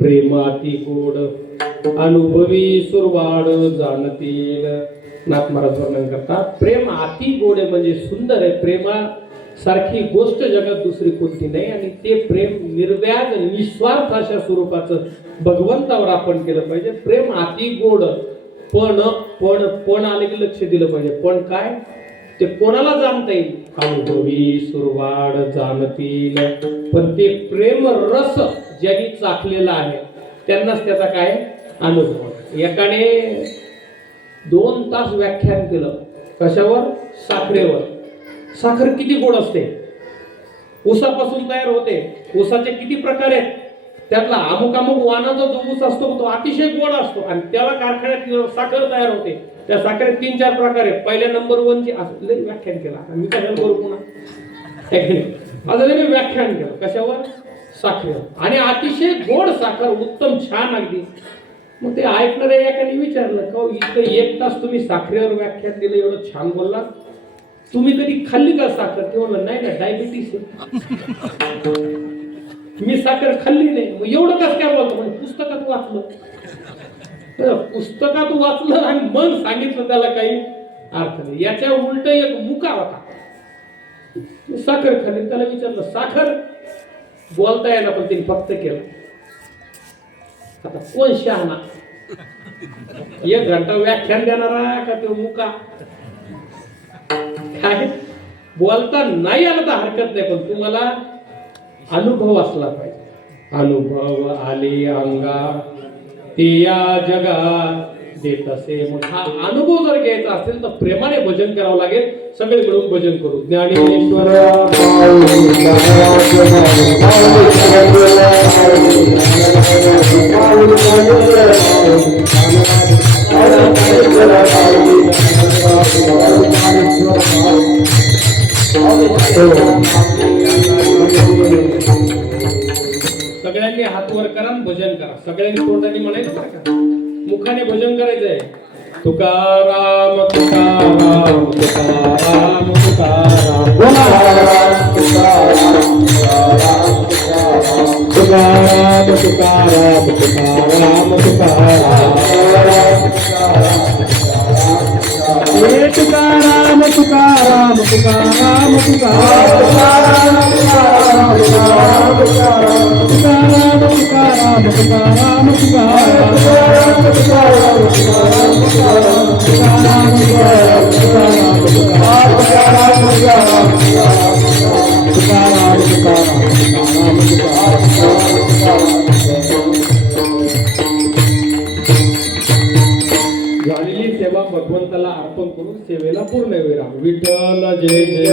प्रेमाती गोड अनुभवी सुरवाड जाणतील नाथ महाराज वर्णन करतात, प्रेम अति गोड आहे म्हणजे सुंदर आहे, प्रेमासारखी गोष्ट जगात दुसरी कोणती नाही. आणि ते प्रेम निर्व्याज निस्वार्थ अशा स्वरूपाचं भगवंतावर आपण केलं पाहिजे. प्रेम अति गोड, पण आले की लक्ष दिलं पाहिजे. पण काय ते कोणाला जाणता येईल, अनुभवी सुरवाड जाणतील. पण ते प्रेम रस ज्यांनी चाखलेला आहे त्यांनाच त्याचा काय अनुभव. एकाने 2 तास व्याख्यान केलं कशावर, साखरेवर. साखर किती गोड असते, ऊसापासून तयार होते, ऊसाचे किती प्रकार आहेत, त्यातला अमुक वाणाचा जो ऊस असतो तो अतिशय गोड असतो आणि त्याला कारखान्यात साखर तयार होते. त्या साखरेत 3-4 प्रकार आहेत. पहिल्या नंबर 1 ची असले व्याख्यान केला. मी काय करू पुन्हा असं मी व्याख्यान केलं कशावर, साखरेवर. आणि अतिशय गोड साखर, उत्तम छान अगदी. मग ते ऐकणाऱ्या एकाने विचारलं का इथं 1 तास तुम्ही साखरेवर व्याख्यान दिलं, एवढं छान बोलला, तुम्ही कधी खाल्ली का साखर? ते म्हणलं नाही ना, डायबिटीस आहे, मी साखर खाल्ली नाही. मग एवढं कसं काय बोलतो? म्हणजे पुस्तकात वाचलं, पुस्तकात वाचलं आणि मग सांगितलं, त्याला काही अर्थ नाही. याच्या उलट एक मुका होता, साखर खाल्ली. त्याला विचारलं साखर बोलता येणार, पण तिने फक्त केलं. आता कोण शहाणा, 1 घंटा व्याख्यान देणारा का तो मुका? काय बोलता नाही आलं तर हरकत नाही, पण तुम्हाला अनुभव असला पाहिजे. अनुभव आले अंगा ते या जगात देत असे. मग हा अनुभव जर घ्यायचा असेल तर प्रेमाने भजन करावं लागेल. सगळे मिळून भजन करू. ज्ञानेश्वर सगळ्यांनी हात वर करा, भजन करा. सगळ्यांनी तोंडाने म्हणायचं बरं का, मुखाने भजन करायचंय. तुकाराम तुकाराम तुकाराम तुकाराम तुकाराम तुकाराम तुकाराम तुकाराम तुकाराम तुकाराम तुकाराम झालेली सेवा भगवंताला अर्पण करून सेवेला पूर्ण विराम. विठ्ठल जय जय